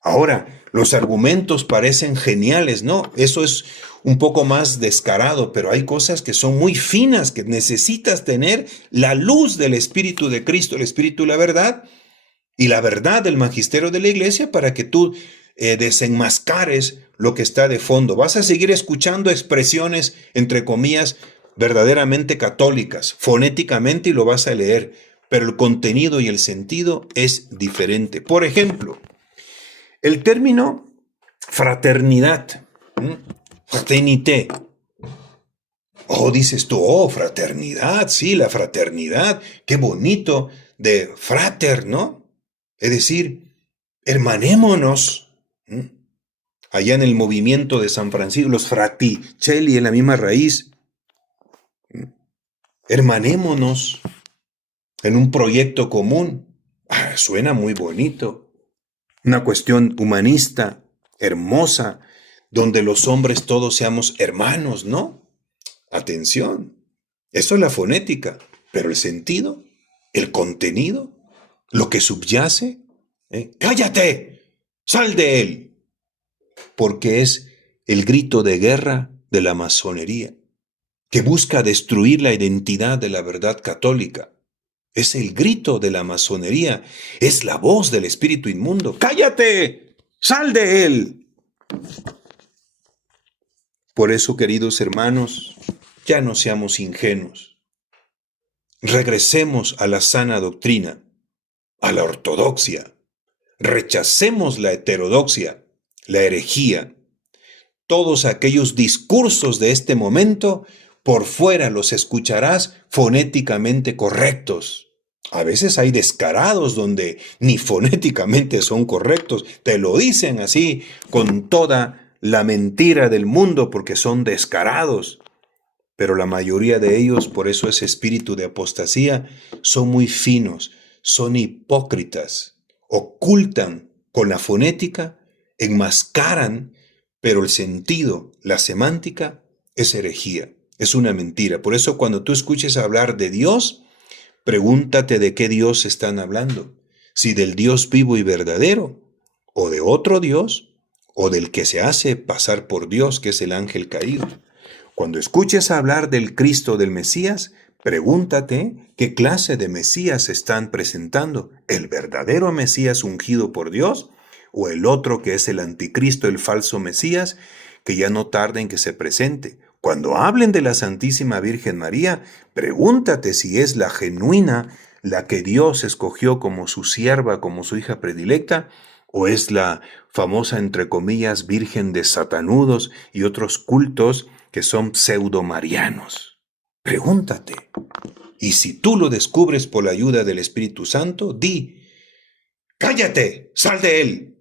Ahora, los argumentos parecen geniales, ¿no? Eso es un poco más descarado, pero hay cosas que son muy finas, que necesitas tener la luz del Espíritu de Cristo, el Espíritu de la verdad, y la verdad del magisterio de la iglesia para que tú desenmascares lo que está de fondo. Vas a seguir escuchando expresiones, entre comillas, verdaderamente católicas, fonéticamente, y lo vas a leer, pero el contenido y el sentido es diferente. Por ejemplo, el término fraternidad, fraternité. Dices tú, fraternidad, sí, la fraternidad, qué bonito, de frater, ¿no? Es decir, hermanémonos. Allá en el movimiento de San Francisco, los fraticelli en la misma raíz. Hermanémonos en un proyecto común. Suena muy bonito. Una cuestión humanista, hermosa, donde los hombres todos seamos hermanos, ¿no? Atención. Eso es la fonética, pero el sentido, el contenido, lo que subyace, ¡cállate! ¡Sal de él! Porque es el grito de guerra de la masonería, que busca destruir la identidad de la verdad católica. Es el grito de la masonería, es la voz del espíritu inmundo. ¡Cállate! ¡Sal de él! Por eso, queridos hermanos, ya no seamos ingenuos. Regresemos a la sana doctrina, a la ortodoxia. Rechacemos la heterodoxia, la herejía. Todos aquellos discursos de este momento, por fuera los escucharás fonéticamente correctos. A veces hay descarados donde ni fonéticamente son correctos. Te lo dicen así con toda la mentira del mundo porque son descarados. Pero la mayoría de ellos, por eso ese espíritu de apostasía, son muy finos, son hipócritas, ocultan con la fonética, enmascaran, pero el sentido, la semántica, es herejía, es una mentira. Por eso cuando tú escuches hablar de Dios, pregúntate de qué Dios están hablando, si del Dios vivo y verdadero, o de otro Dios, o del que se hace pasar por Dios, que es el ángel caído. Cuando escuches hablar del Cristo del Mesías, pregúntate qué clase de Mesías están presentando, ¿el verdadero Mesías ungido por Dios o el otro que es el anticristo, el falso Mesías, que ya no tarda en que se presente? Cuando hablen de la Santísima Virgen María, pregúntate si es la genuina, la que Dios escogió como su sierva, como su hija predilecta, o es la famosa, entre comillas, Virgen de Satanudos y otros cultos que son pseudomarianos. Pregúntate. Y si tú lo descubres por la ayuda del Espíritu Santo, di: cállate, sal de él,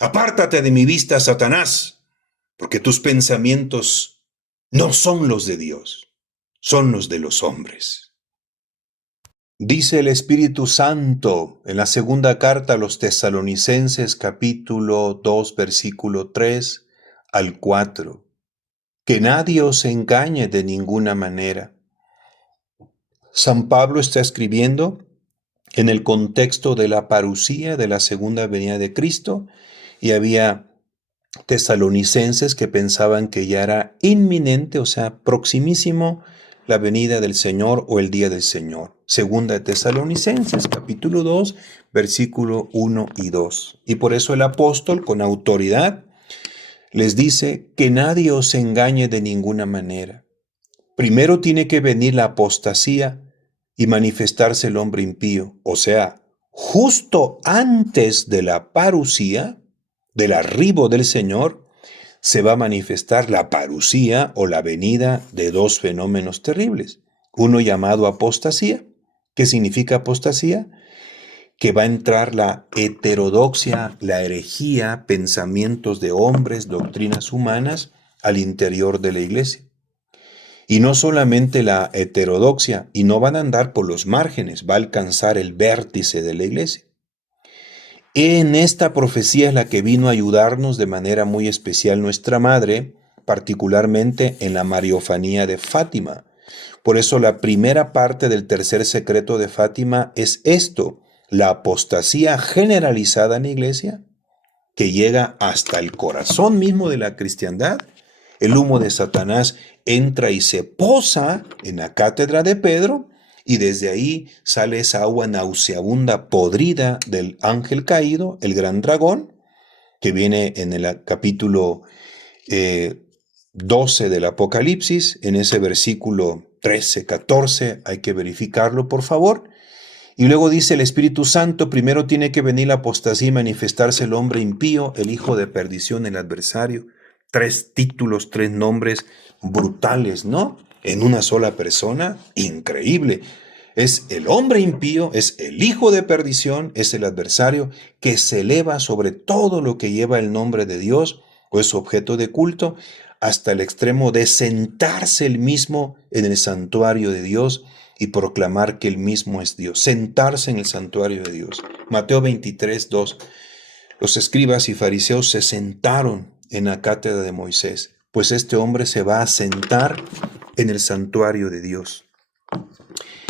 apártate de mi vista, Satanás, porque tus pensamientos no son los de Dios, son los de los hombres. Dice el Espíritu Santo en la segunda carta a los Tesalonicenses, capítulo 2, versículo 3 al 4, que nadie os engañe de ninguna manera. San Pablo está escribiendo en el contexto de la parusía de la segunda venida de Cristo, y había tesalonicenses que pensaban que ya era inminente, o sea, proximísimo, la venida del Señor o el día del Señor. Segunda de Tesalonicenses, capítulo 2, versículo 1 y 2. Y por eso el apóstol, con autoridad, les dice que nadie os engañe de ninguna manera. Primero tiene que venir la apostasía y manifestarse el hombre impío. O sea, justo antes de la parusía, del arribo del Señor, se va a manifestar la parusía o la venida de dos fenómenos terribles. Uno llamado apostasía. ¿Qué significa apostasía? Que va a entrar la heterodoxia, la herejía, pensamientos de hombres, doctrinas humanas al interior de la iglesia. Y no solamente la heterodoxia, y no van a andar por los márgenes, va a alcanzar el vértice de la iglesia. En esta profecía es la que vino a ayudarnos de manera muy especial nuestra Madre, particularmente en la Mariofanía de Fátima. Por eso la primera parte del tercer secreto de Fátima es esto: la apostasía generalizada en la iglesia, que llega hasta el corazón mismo de la cristiandad. El humo de Satanás entra y se posa en la cátedra de Pedro, y desde ahí sale esa agua nauseabunda, podrida del ángel caído, el gran dragón, que viene en el capítulo 12 del Apocalipsis, en ese versículo 13, 14, hay que verificarlo por favor. Y luego dice el Espíritu Santo: primero tiene que venir la apostasía y manifestarse el hombre impío, el hijo de perdición, el adversario. 3 títulos, 3 nombres brutales, ¿no? En una sola persona, increíble. Es el hombre impío, es el hijo de perdición, es el adversario que se eleva sobre todo lo que lleva el nombre de Dios o es objeto de culto, hasta el extremo de sentarse él mismo en el santuario de Dios y proclamar que él mismo es Dios, sentarse en el santuario de Dios. Mateo 23, 2. Los escribas y fariseos se sentaron en la cátedra de Moisés, pues este hombre se va a sentar en el santuario de Dios,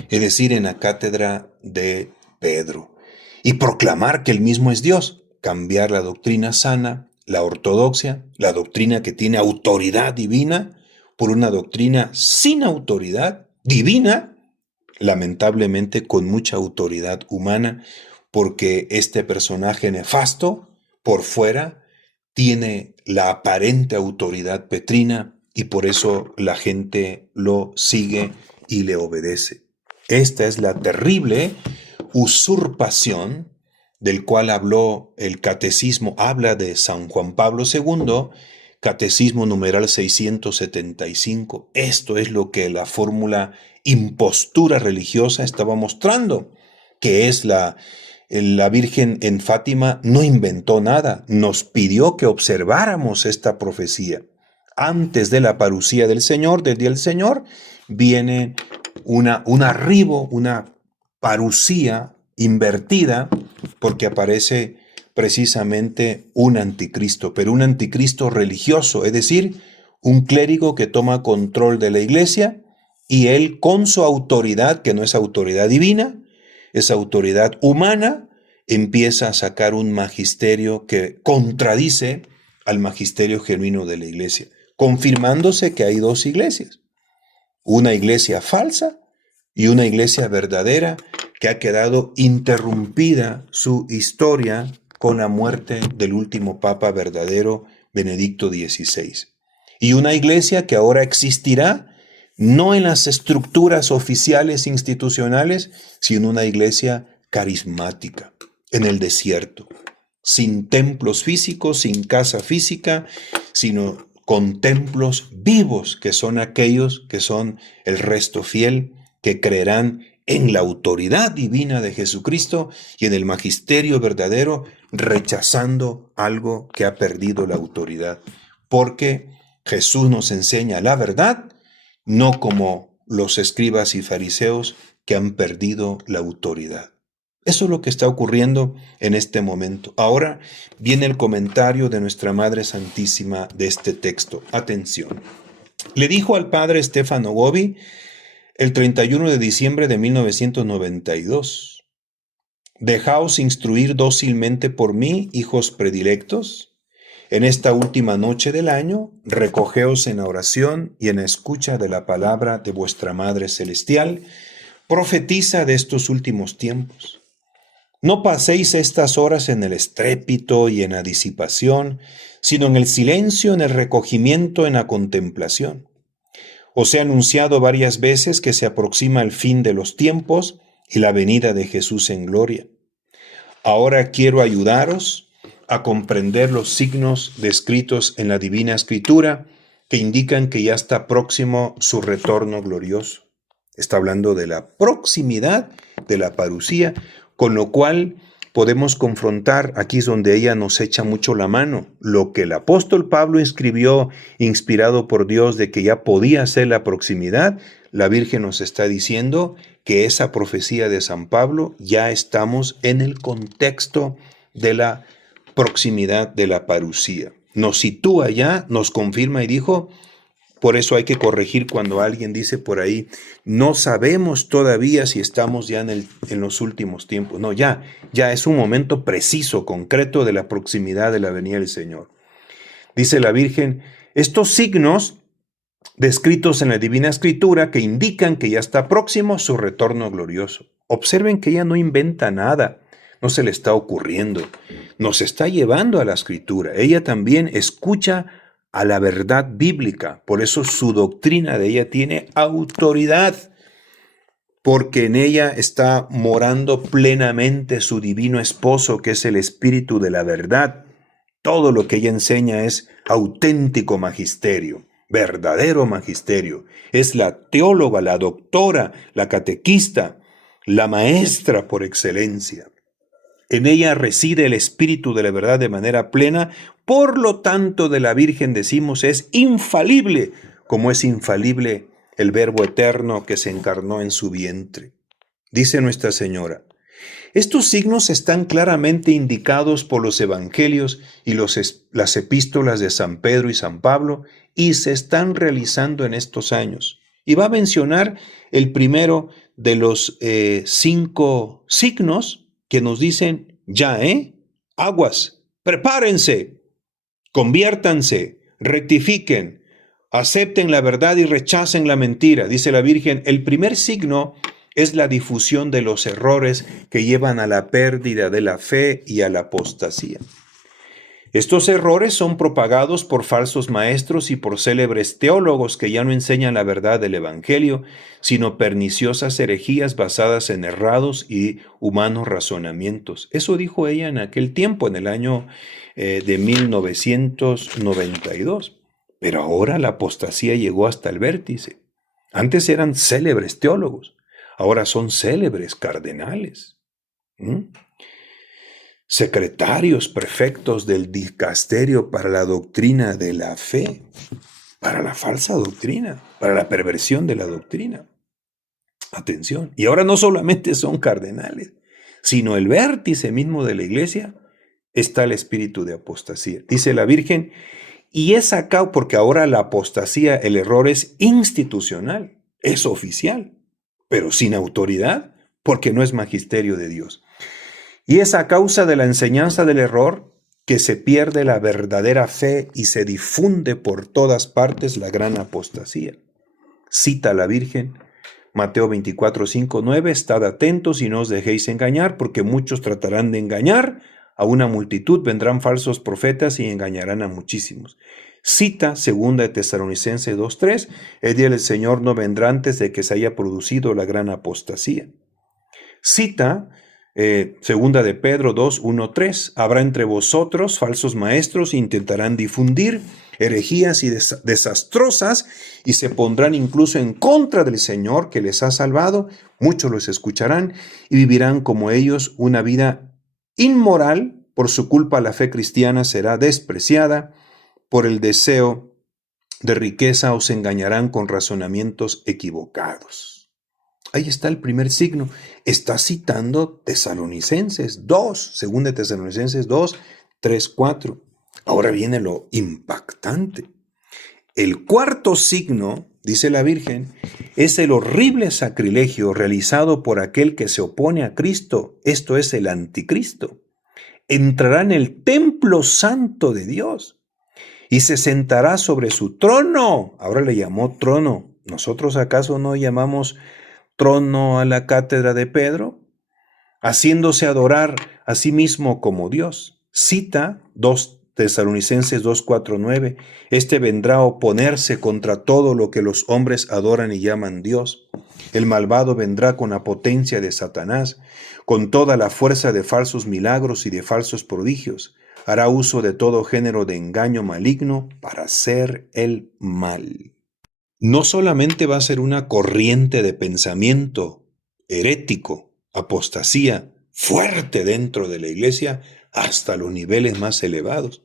es decir, en la cátedra de Pedro, y proclamar que él mismo es Dios, cambiar la doctrina sana, la ortodoxia, la doctrina que tiene autoridad divina, por una doctrina sin autoridad divina, lamentablemente con mucha autoridad humana, porque este personaje nefasto por fuera tiene la aparente autoridad petrina y por eso la gente lo sigue y le obedece. Esta es la terrible usurpación del cual habló el catecismo, habla de San Juan Pablo II, catecismo numeral 675. Esto es lo que la fórmula impostura religiosa estaba mostrando, que es la Virgen en Fátima no inventó nada, nos pidió que observáramos esta profecía. Antes de la parusía del Señor, del día del Señor, viene un arribo, una parusía invertida, porque aparece precisamente un anticristo, pero un anticristo religioso, es decir, un clérigo que toma control de la iglesia y él con su autoridad, que no es autoridad divina, es autoridad humana, empieza a sacar un magisterio que contradice al magisterio genuino de la iglesia, confirmándose que hay dos iglesias, una iglesia falsa y una iglesia verdadera que ha quedado interrumpida su historia con la muerte del último papa verdadero, Benedicto XVI. Y una iglesia que ahora existirá no en las estructuras oficiales institucionales, sino una iglesia carismática, en el desierto, sin templos físicos, sin casa física, sino con templos vivos, que son aquellos que son el resto fiel, que creerán en la autoridad divina de Jesucristo y en el magisterio verdadero, rechazando algo que ha perdido la autoridad. Porque Jesús nos enseña la verdad, no como los escribas y fariseos que han perdido la autoridad. Eso es lo que está ocurriendo en este momento. Ahora viene el comentario de nuestra Madre Santísima de este texto. Atención. Le dijo al padre Stefano Gobi el 31 de diciembre de 1992: «Dejaos instruir dócilmente por mí, hijos predilectos. En esta última noche del año, recogeos en la oración y en la escucha de la palabra de vuestra Madre Celestial, profetiza de estos últimos tiempos. No paséis estas horas en el estrépito y en la disipación, sino en el silencio, en el recogimiento, en la contemplación. Os he anunciado varias veces que se aproxima el fin de los tiempos y la venida de Jesús en gloria. Ahora quiero ayudaros a comprender los signos descritos en la Divina Escritura que indican que ya está próximo su retorno glorioso». Está hablando de la proximidad de la parusía, con lo cual podemos confrontar, aquí es donde ella nos echa mucho la mano, lo que el apóstol Pablo escribió, inspirado por Dios, de que ya podía ser la proximidad. La Virgen nos está diciendo que esa profecía de San Pablo ya estamos en el contexto de la proximidad de la parusía. Nos sitúa ya, nos confirma y dijo. Por eso hay que corregir cuando alguien dice por ahí, no sabemos todavía si estamos ya en los últimos tiempos. No, ya es un momento preciso, concreto de la proximidad de la venida del Señor. Dice la Virgen, estos signos descritos en la Divina Escritura que indican que ya está próximo su retorno glorioso. Observen que ella no inventa nada, no se le está ocurriendo, nos está llevando a la Escritura. Ella también escucha a la verdad bíblica, por eso su doctrina de ella tiene autoridad, porque en ella está morando plenamente su divino esposo, que es el Espíritu de la verdad. Todo lo que ella enseña es auténtico magisterio, verdadero magisterio. Es la teóloga, la doctora, la catequista, la maestra por excelencia. En ella reside el Espíritu de la verdad de manera plena, por lo tanto de la Virgen decimos es infalible, como es infalible el Verbo eterno que se encarnó en su vientre. Dice Nuestra Señora, estos signos están claramente indicados por los evangelios y las epístolas de San Pedro y San Pablo y se están realizando en estos años. Y va a mencionar el primero de los 5 signos que nos dicen, ya, aguas, prepárense, conviértanse, rectifiquen, acepten la verdad y rechacen la mentira. Dice la Virgen, el primer signo es la difusión de los errores que llevan a la pérdida de la fe y a la apostasía. Estos errores son propagados por falsos maestros y por célebres teólogos que ya no enseñan la verdad del Evangelio, sino perniciosas herejías basadas en errados y humanos razonamientos. Eso dijo ella en aquel tiempo, en el año de 1992. Pero ahora la apostasía llegó hasta el vértice. Antes eran célebres teólogos, ahora son célebres cardenales. Secretarios prefectos del dicasterio para la doctrina de la fe, para la falsa doctrina, para la perversión de la doctrina. Atención. Y ahora no solamente son cardenales, sino el vértice mismo de la iglesia está el espíritu de apostasía. Dice la Virgen, y es acá porque ahora la apostasía, el error es institucional, es oficial, pero sin autoridad, porque no es magisterio de Dios. Y es a causa de la enseñanza del error que se pierde la verdadera fe y se difunde por todas partes la gran apostasía. Cita a la Virgen, Mateo 24, 5, 9, estad atentos y no os dejéis engañar, porque muchos tratarán de engañar, a una multitud vendrán falsos profetas y engañarán a muchísimos. Cita 2 de Tesalonicenses 2, 3, el día del Señor no vendrá antes de que se haya producido la gran apostasía. Cita Segunda de Pedro 2, 1, 3. Habrá entre vosotros falsos maestros e intentarán difundir herejías y desastrosas, y se pondrán incluso en contra del Señor que les ha salvado. Muchos los escucharán y vivirán como ellos una vida inmoral. Por su culpa la fe cristiana será despreciada. Por el deseo de riqueza os engañarán con razonamientos equivocados. Ahí está el primer signo. Está citando Tesalonicenses 2, 2 Tesalonicenses 2, 3, 4. Ahora viene lo impactante. El cuarto signo, dice la Virgen, es el horrible sacrilegio realizado por aquel que se opone a Cristo. Esto es el anticristo. Entrará en el templo santo de Dios y se sentará sobre su trono. Ahora le llamó trono. ¿Nosotros acaso no llamamos trono a la cátedra de Pedro? Haciéndose adorar a sí mismo como Dios. Cita 2 Tesalonicenses 2:4-9. Este vendrá a oponerse contra todo lo que los hombres adoran y llaman Dios. El malvado vendrá con la potencia de Satanás, con toda la fuerza de falsos milagros y de falsos prodigios. Hará uso de todo género de engaño maligno para hacer el mal. No solamente va a ser una corriente de pensamiento herético, apostasía fuerte dentro de la iglesia hasta los niveles más elevados,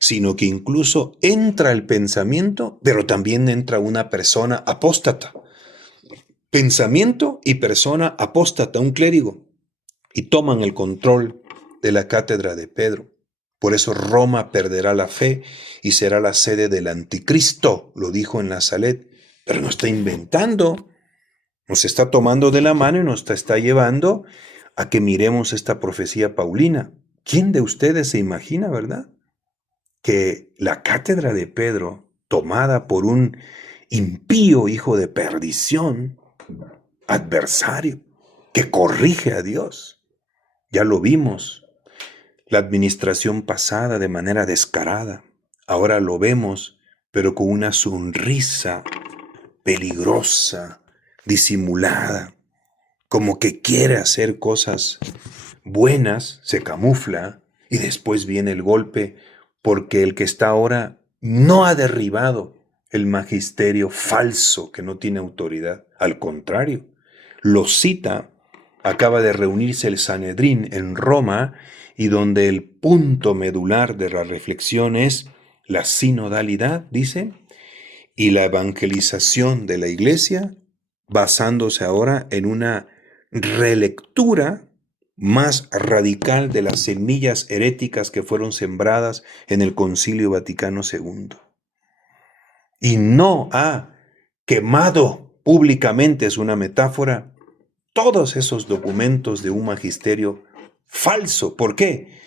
sino que incluso entra el pensamiento, pero también entra una persona apóstata. Pensamiento y persona apóstata, un clérigo, y toman el control de la cátedra de Pedro. Por eso Roma perderá la fe y será la sede del anticristo, lo dijo en la Salet, pero no está inventando, nos está tomando de la mano y nos está llevando a que miremos esta profecía paulina. ¿Quién de ustedes se imagina, verdad? Que la cátedra de Pedro, tomada por un impío hijo de perdición, adversario, que corrige a Dios. Ya lo vimos, la administración pasada de manera descarada. Ahora lo vemos, pero con una sonrisa peligrosa, disimulada, como que quiere hacer cosas buenas, se camufla y después viene el golpe porque el que está ahora no ha derribado el magisterio falso que no tiene autoridad. Al contrario, lo cita, acaba de reunirse el Sanedrín en Roma y donde el punto medular de la reflexión es la sinodalidad, dice, y la evangelización de la iglesia, basándose ahora en una relectura más radical de las semillas heréticas que fueron sembradas en el Concilio Vaticano II. Y no ha quemado públicamente, es una metáfora, todos esos documentos de un magisterio falso. ¿Por qué?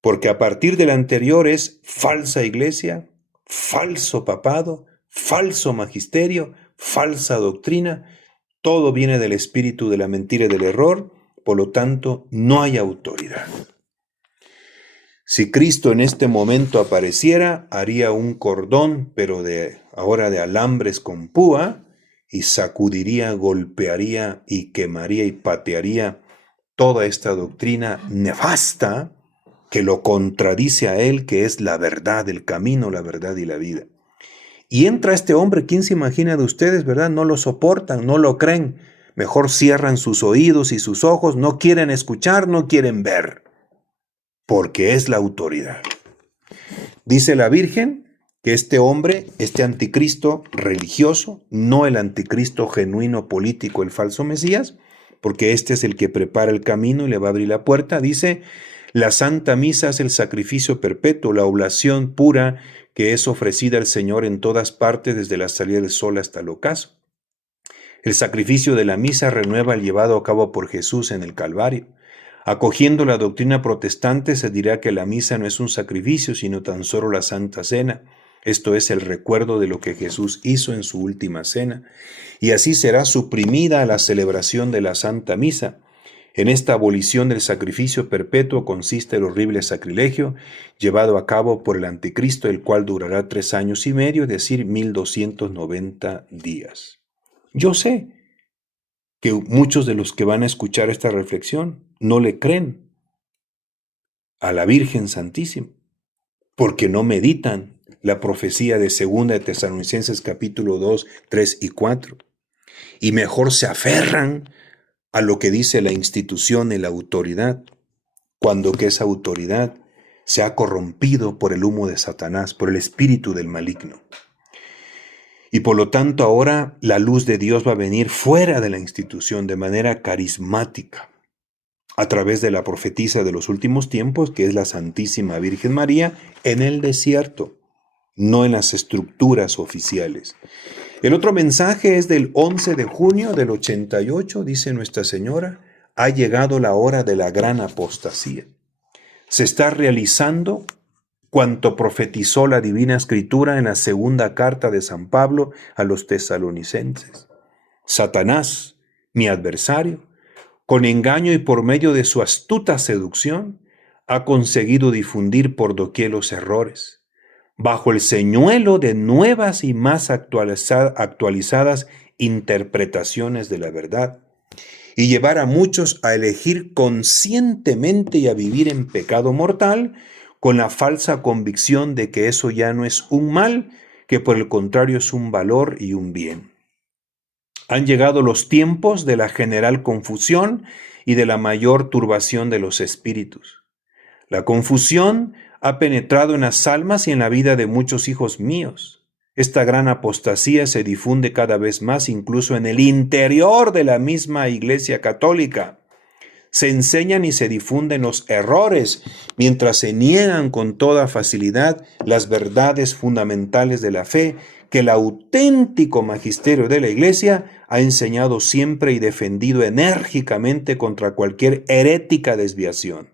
Porque a partir del anterior es falsa iglesia, falso papado, falso magisterio, falsa doctrina. Todo viene del espíritu de la mentira y del error, por lo tanto no hay autoridad. Si Cristo en este momento apareciera, haría un cordón, pero ahora de alambres con púa, y sacudiría, golpearía y quemaría y patearía toda esta doctrina nefasta que lo contradice a él, que es la verdad, el camino, la verdad y la vida. Y entra este hombre, ¿quién se imagina de ustedes, verdad? No lo soportan, no lo creen. Mejor cierran sus oídos y sus ojos, no quieren escuchar, no quieren ver, porque es la autoridad. Dice la Virgen que este hombre, este anticristo religioso, no el anticristo genuino político, el falso Mesías, porque este es el que prepara el camino y le va a abrir la puerta, dice, la Santa Misa es el sacrificio perpetuo, la oblación pura que es ofrecida al Señor en todas partes desde la salida del sol hasta el ocaso. El sacrificio de la misa renueva el llevado a cabo por Jesús en el Calvario. Acogiendo la doctrina protestante se dirá que la misa no es un sacrificio, sino tan solo la Santa Cena. Esto es el recuerdo de lo que Jesús hizo en su última cena. Y así será suprimida la celebración de la Santa Misa. En esta abolición del sacrificio perpetuo consiste el horrible sacrilegio llevado a cabo por el anticristo, el cual durará 3 años y medio, es decir, 1290 días. Yo sé que muchos de los que van a escuchar esta reflexión no le creen a la Virgen Santísima, porque no meditan la profecía de 2 de Tesalonicenses capítulo 2, 3 y 4. Y mejor se aferran a lo que dice la institución y la autoridad, cuando que esa autoridad se ha corrompido por el humo de Satanás, por el espíritu del maligno. Y por lo tanto ahora la luz de Dios va a venir fuera de la institución de manera carismática, a través de la profetisa de los últimos tiempos, que es la Santísima Virgen María, en el desierto, no en las estructuras oficiales. El otro mensaje es del 11 de junio del 88, dice Nuestra Señora: ha llegado la hora de la gran apostasía. Se está realizando cuanto profetizó la Divina Escritura en la segunda carta de San Pablo a los tesalonicenses. Satanás, mi adversario, con engaño y por medio de su astuta seducción, ha conseguido difundir por doquier los errores, bajo el señuelo de nuevas y más actualizadas interpretaciones de la verdad, y llevar a muchos a elegir conscientemente y a vivir en pecado mortal, con la falsa convicción de que eso ya no es un mal, que por el contrario es un valor y un bien. Han llegado los tiempos de la general confusión y de la mayor turbación de los espíritus. La confusión ha penetrado en las almas y en la vida de muchos hijos míos. Esta gran apostasía se difunde cada vez más incluso en el interior de la misma Iglesia Católica. Se enseñan y se difunden los errores, mientras se niegan con toda facilidad las verdades fundamentales de la fe que el auténtico magisterio de la Iglesia ha enseñado siempre y defendido enérgicamente contra cualquier herética desviación.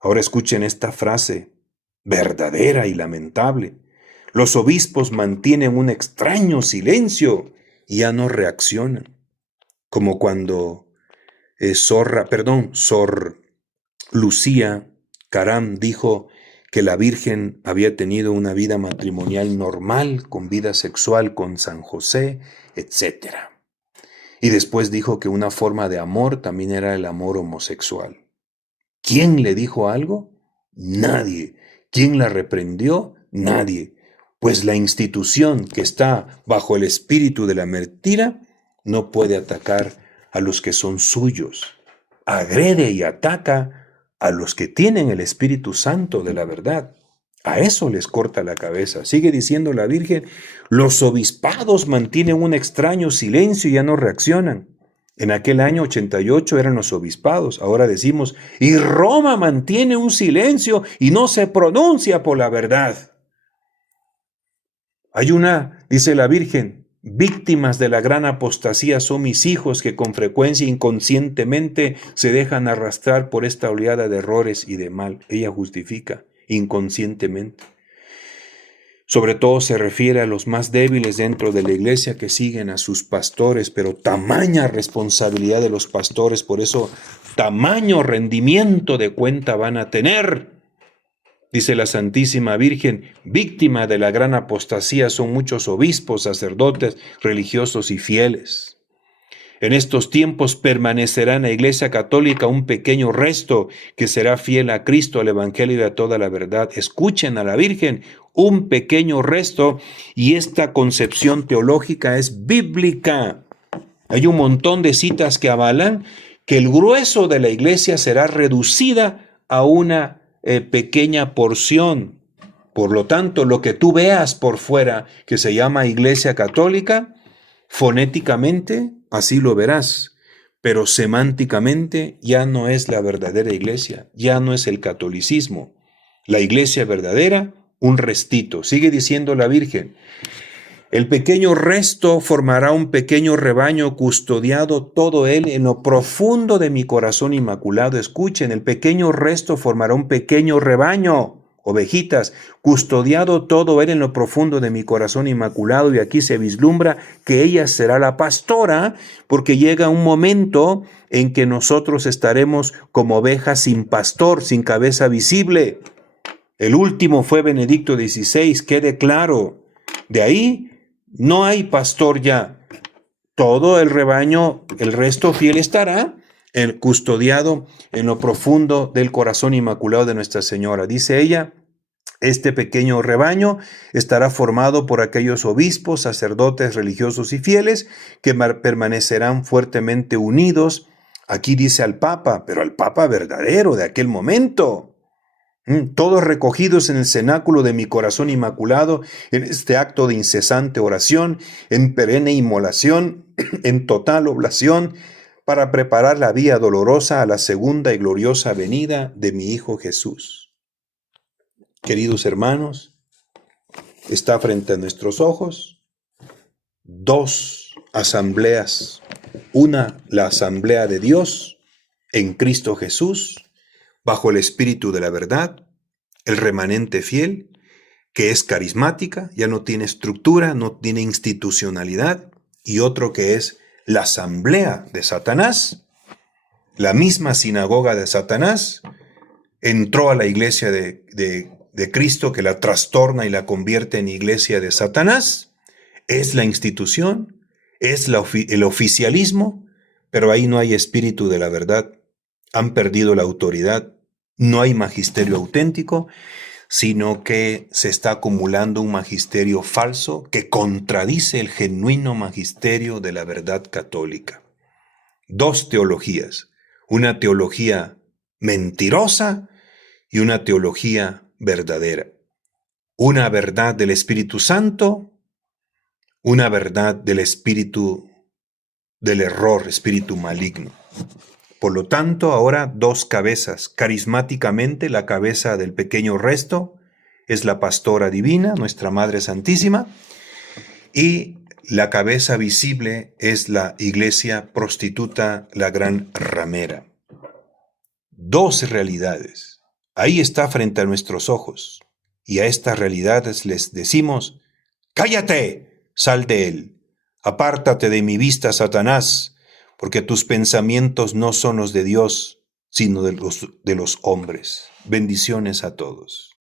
Ahora escuchen esta frase, verdadera y lamentable. Los obispos mantienen un extraño silencio y ya no reaccionan, como cuando Sor Lucía Caram dijo que la Virgen había tenido una vida matrimonial normal, con vida sexual con San José, etc. Y después dijo que una forma de amor también era el amor homosexual. ¿Quién le dijo algo? Nadie. ¿Quién la reprendió? Nadie. Pues la institución que está bajo el espíritu de la mentira no puede atacar a los que son suyos. Agrede y ataca a los que tienen el Espíritu Santo de la verdad. A eso les corta la cabeza. Sigue diciendo la Virgen, los obispados mantienen un extraño silencio y ya no reaccionan. En aquel año 88 eran los obispados. Ahora decimos, y Roma mantiene un silencio y no se pronuncia por la verdad. Hay dice la Virgen, víctimas de la gran apostasía son mis hijos que con frecuencia inconscientemente se dejan arrastrar por esta oleada de errores y de mal. Ella justifica inconscientemente. Sobre todo se refiere a los más débiles dentro de la iglesia que siguen a sus pastores, pero tamaña responsabilidad de los pastores, por eso tamaño rendimiento de cuenta van a tener. Dice la Santísima Virgen, víctima de la gran apostasía son muchos obispos, sacerdotes, religiosos y fieles. En estos tiempos permanecerá en la Iglesia Católica un pequeño resto que será fiel a Cristo, al Evangelio y a toda la verdad. Escuchen a la Virgen, un pequeño resto, y esta concepción teológica es bíblica. Hay un montón de citas que avalan que el grueso de la Iglesia será reducida a una pequeña porción. Por lo tanto, lo que tú veas por fuera, que se llama Iglesia Católica, fonéticamente así lo verás, pero semánticamente ya no es la verdadera iglesia, ya no es el catolicismo. La iglesia verdadera, un restito. Sigue diciendo la Virgen, el pequeño resto formará un pequeño rebaño custodiado todo él en lo profundo de mi corazón inmaculado. Escuchen, el pequeño resto formará un pequeño rebaño, ovejitas, custodiado todo él en lo profundo de mi corazón inmaculado, y aquí se vislumbra que ella será la pastora, porque llega un momento en que nosotros estaremos como ovejas sin pastor, sin cabeza visible. El último fue Benedicto XVI, quede claro. De ahí no hay pastor ya. Todo el rebaño, el resto fiel estará custodiado en lo profundo del corazón inmaculado de Nuestra Señora. Dice ella, Este pequeño rebaño estará formado por aquellos obispos, sacerdotes, religiosos y fieles que permanecerán fuertemente unidos. Aquí dice al Papa, pero al Papa verdadero de aquel momento. Todos recogidos en el cenáculo de mi corazón inmaculado, en este acto de incesante oración, en perenne inmolación, en total oblación, para preparar la vía dolorosa a la segunda y gloriosa venida de mi Hijo Jesús. Queridos hermanos, está frente a nuestros ojos dos asambleas. Una, la asamblea de Dios en Cristo Jesús, bajo el Espíritu de la verdad, el remanente fiel, que es carismática, ya no tiene estructura, no tiene institucionalidad, y otro que es la asamblea de Satanás, la misma sinagoga de Satanás, entró a la iglesia de Cristo, que la trastorna y la convierte en iglesia de Satanás, es la institución, es el oficialismo, pero ahí no hay espíritu de la verdad, han perdido la autoridad, no hay magisterio auténtico, sino que se está acumulando un magisterio falso que contradice el genuino magisterio de la verdad católica. Dos teologías, una teología mentirosa y una teología verdadera. Una verdad del Espíritu Santo, una verdad del espíritu del error, espíritu maligno. Por lo tanto, ahora dos cabezas. Carismáticamente, la cabeza del pequeño resto es la pastora divina, nuestra Madre Santísima, y la cabeza visible es la iglesia prostituta, la gran ramera. Dos realidades. Ahí está frente a nuestros ojos. Y a estas realidades les decimos: ¡cállate! ¡Sal de él! Apártate de mi vista, Satanás, porque tus pensamientos no son los de Dios, sino de los hombres. Bendiciones a todos.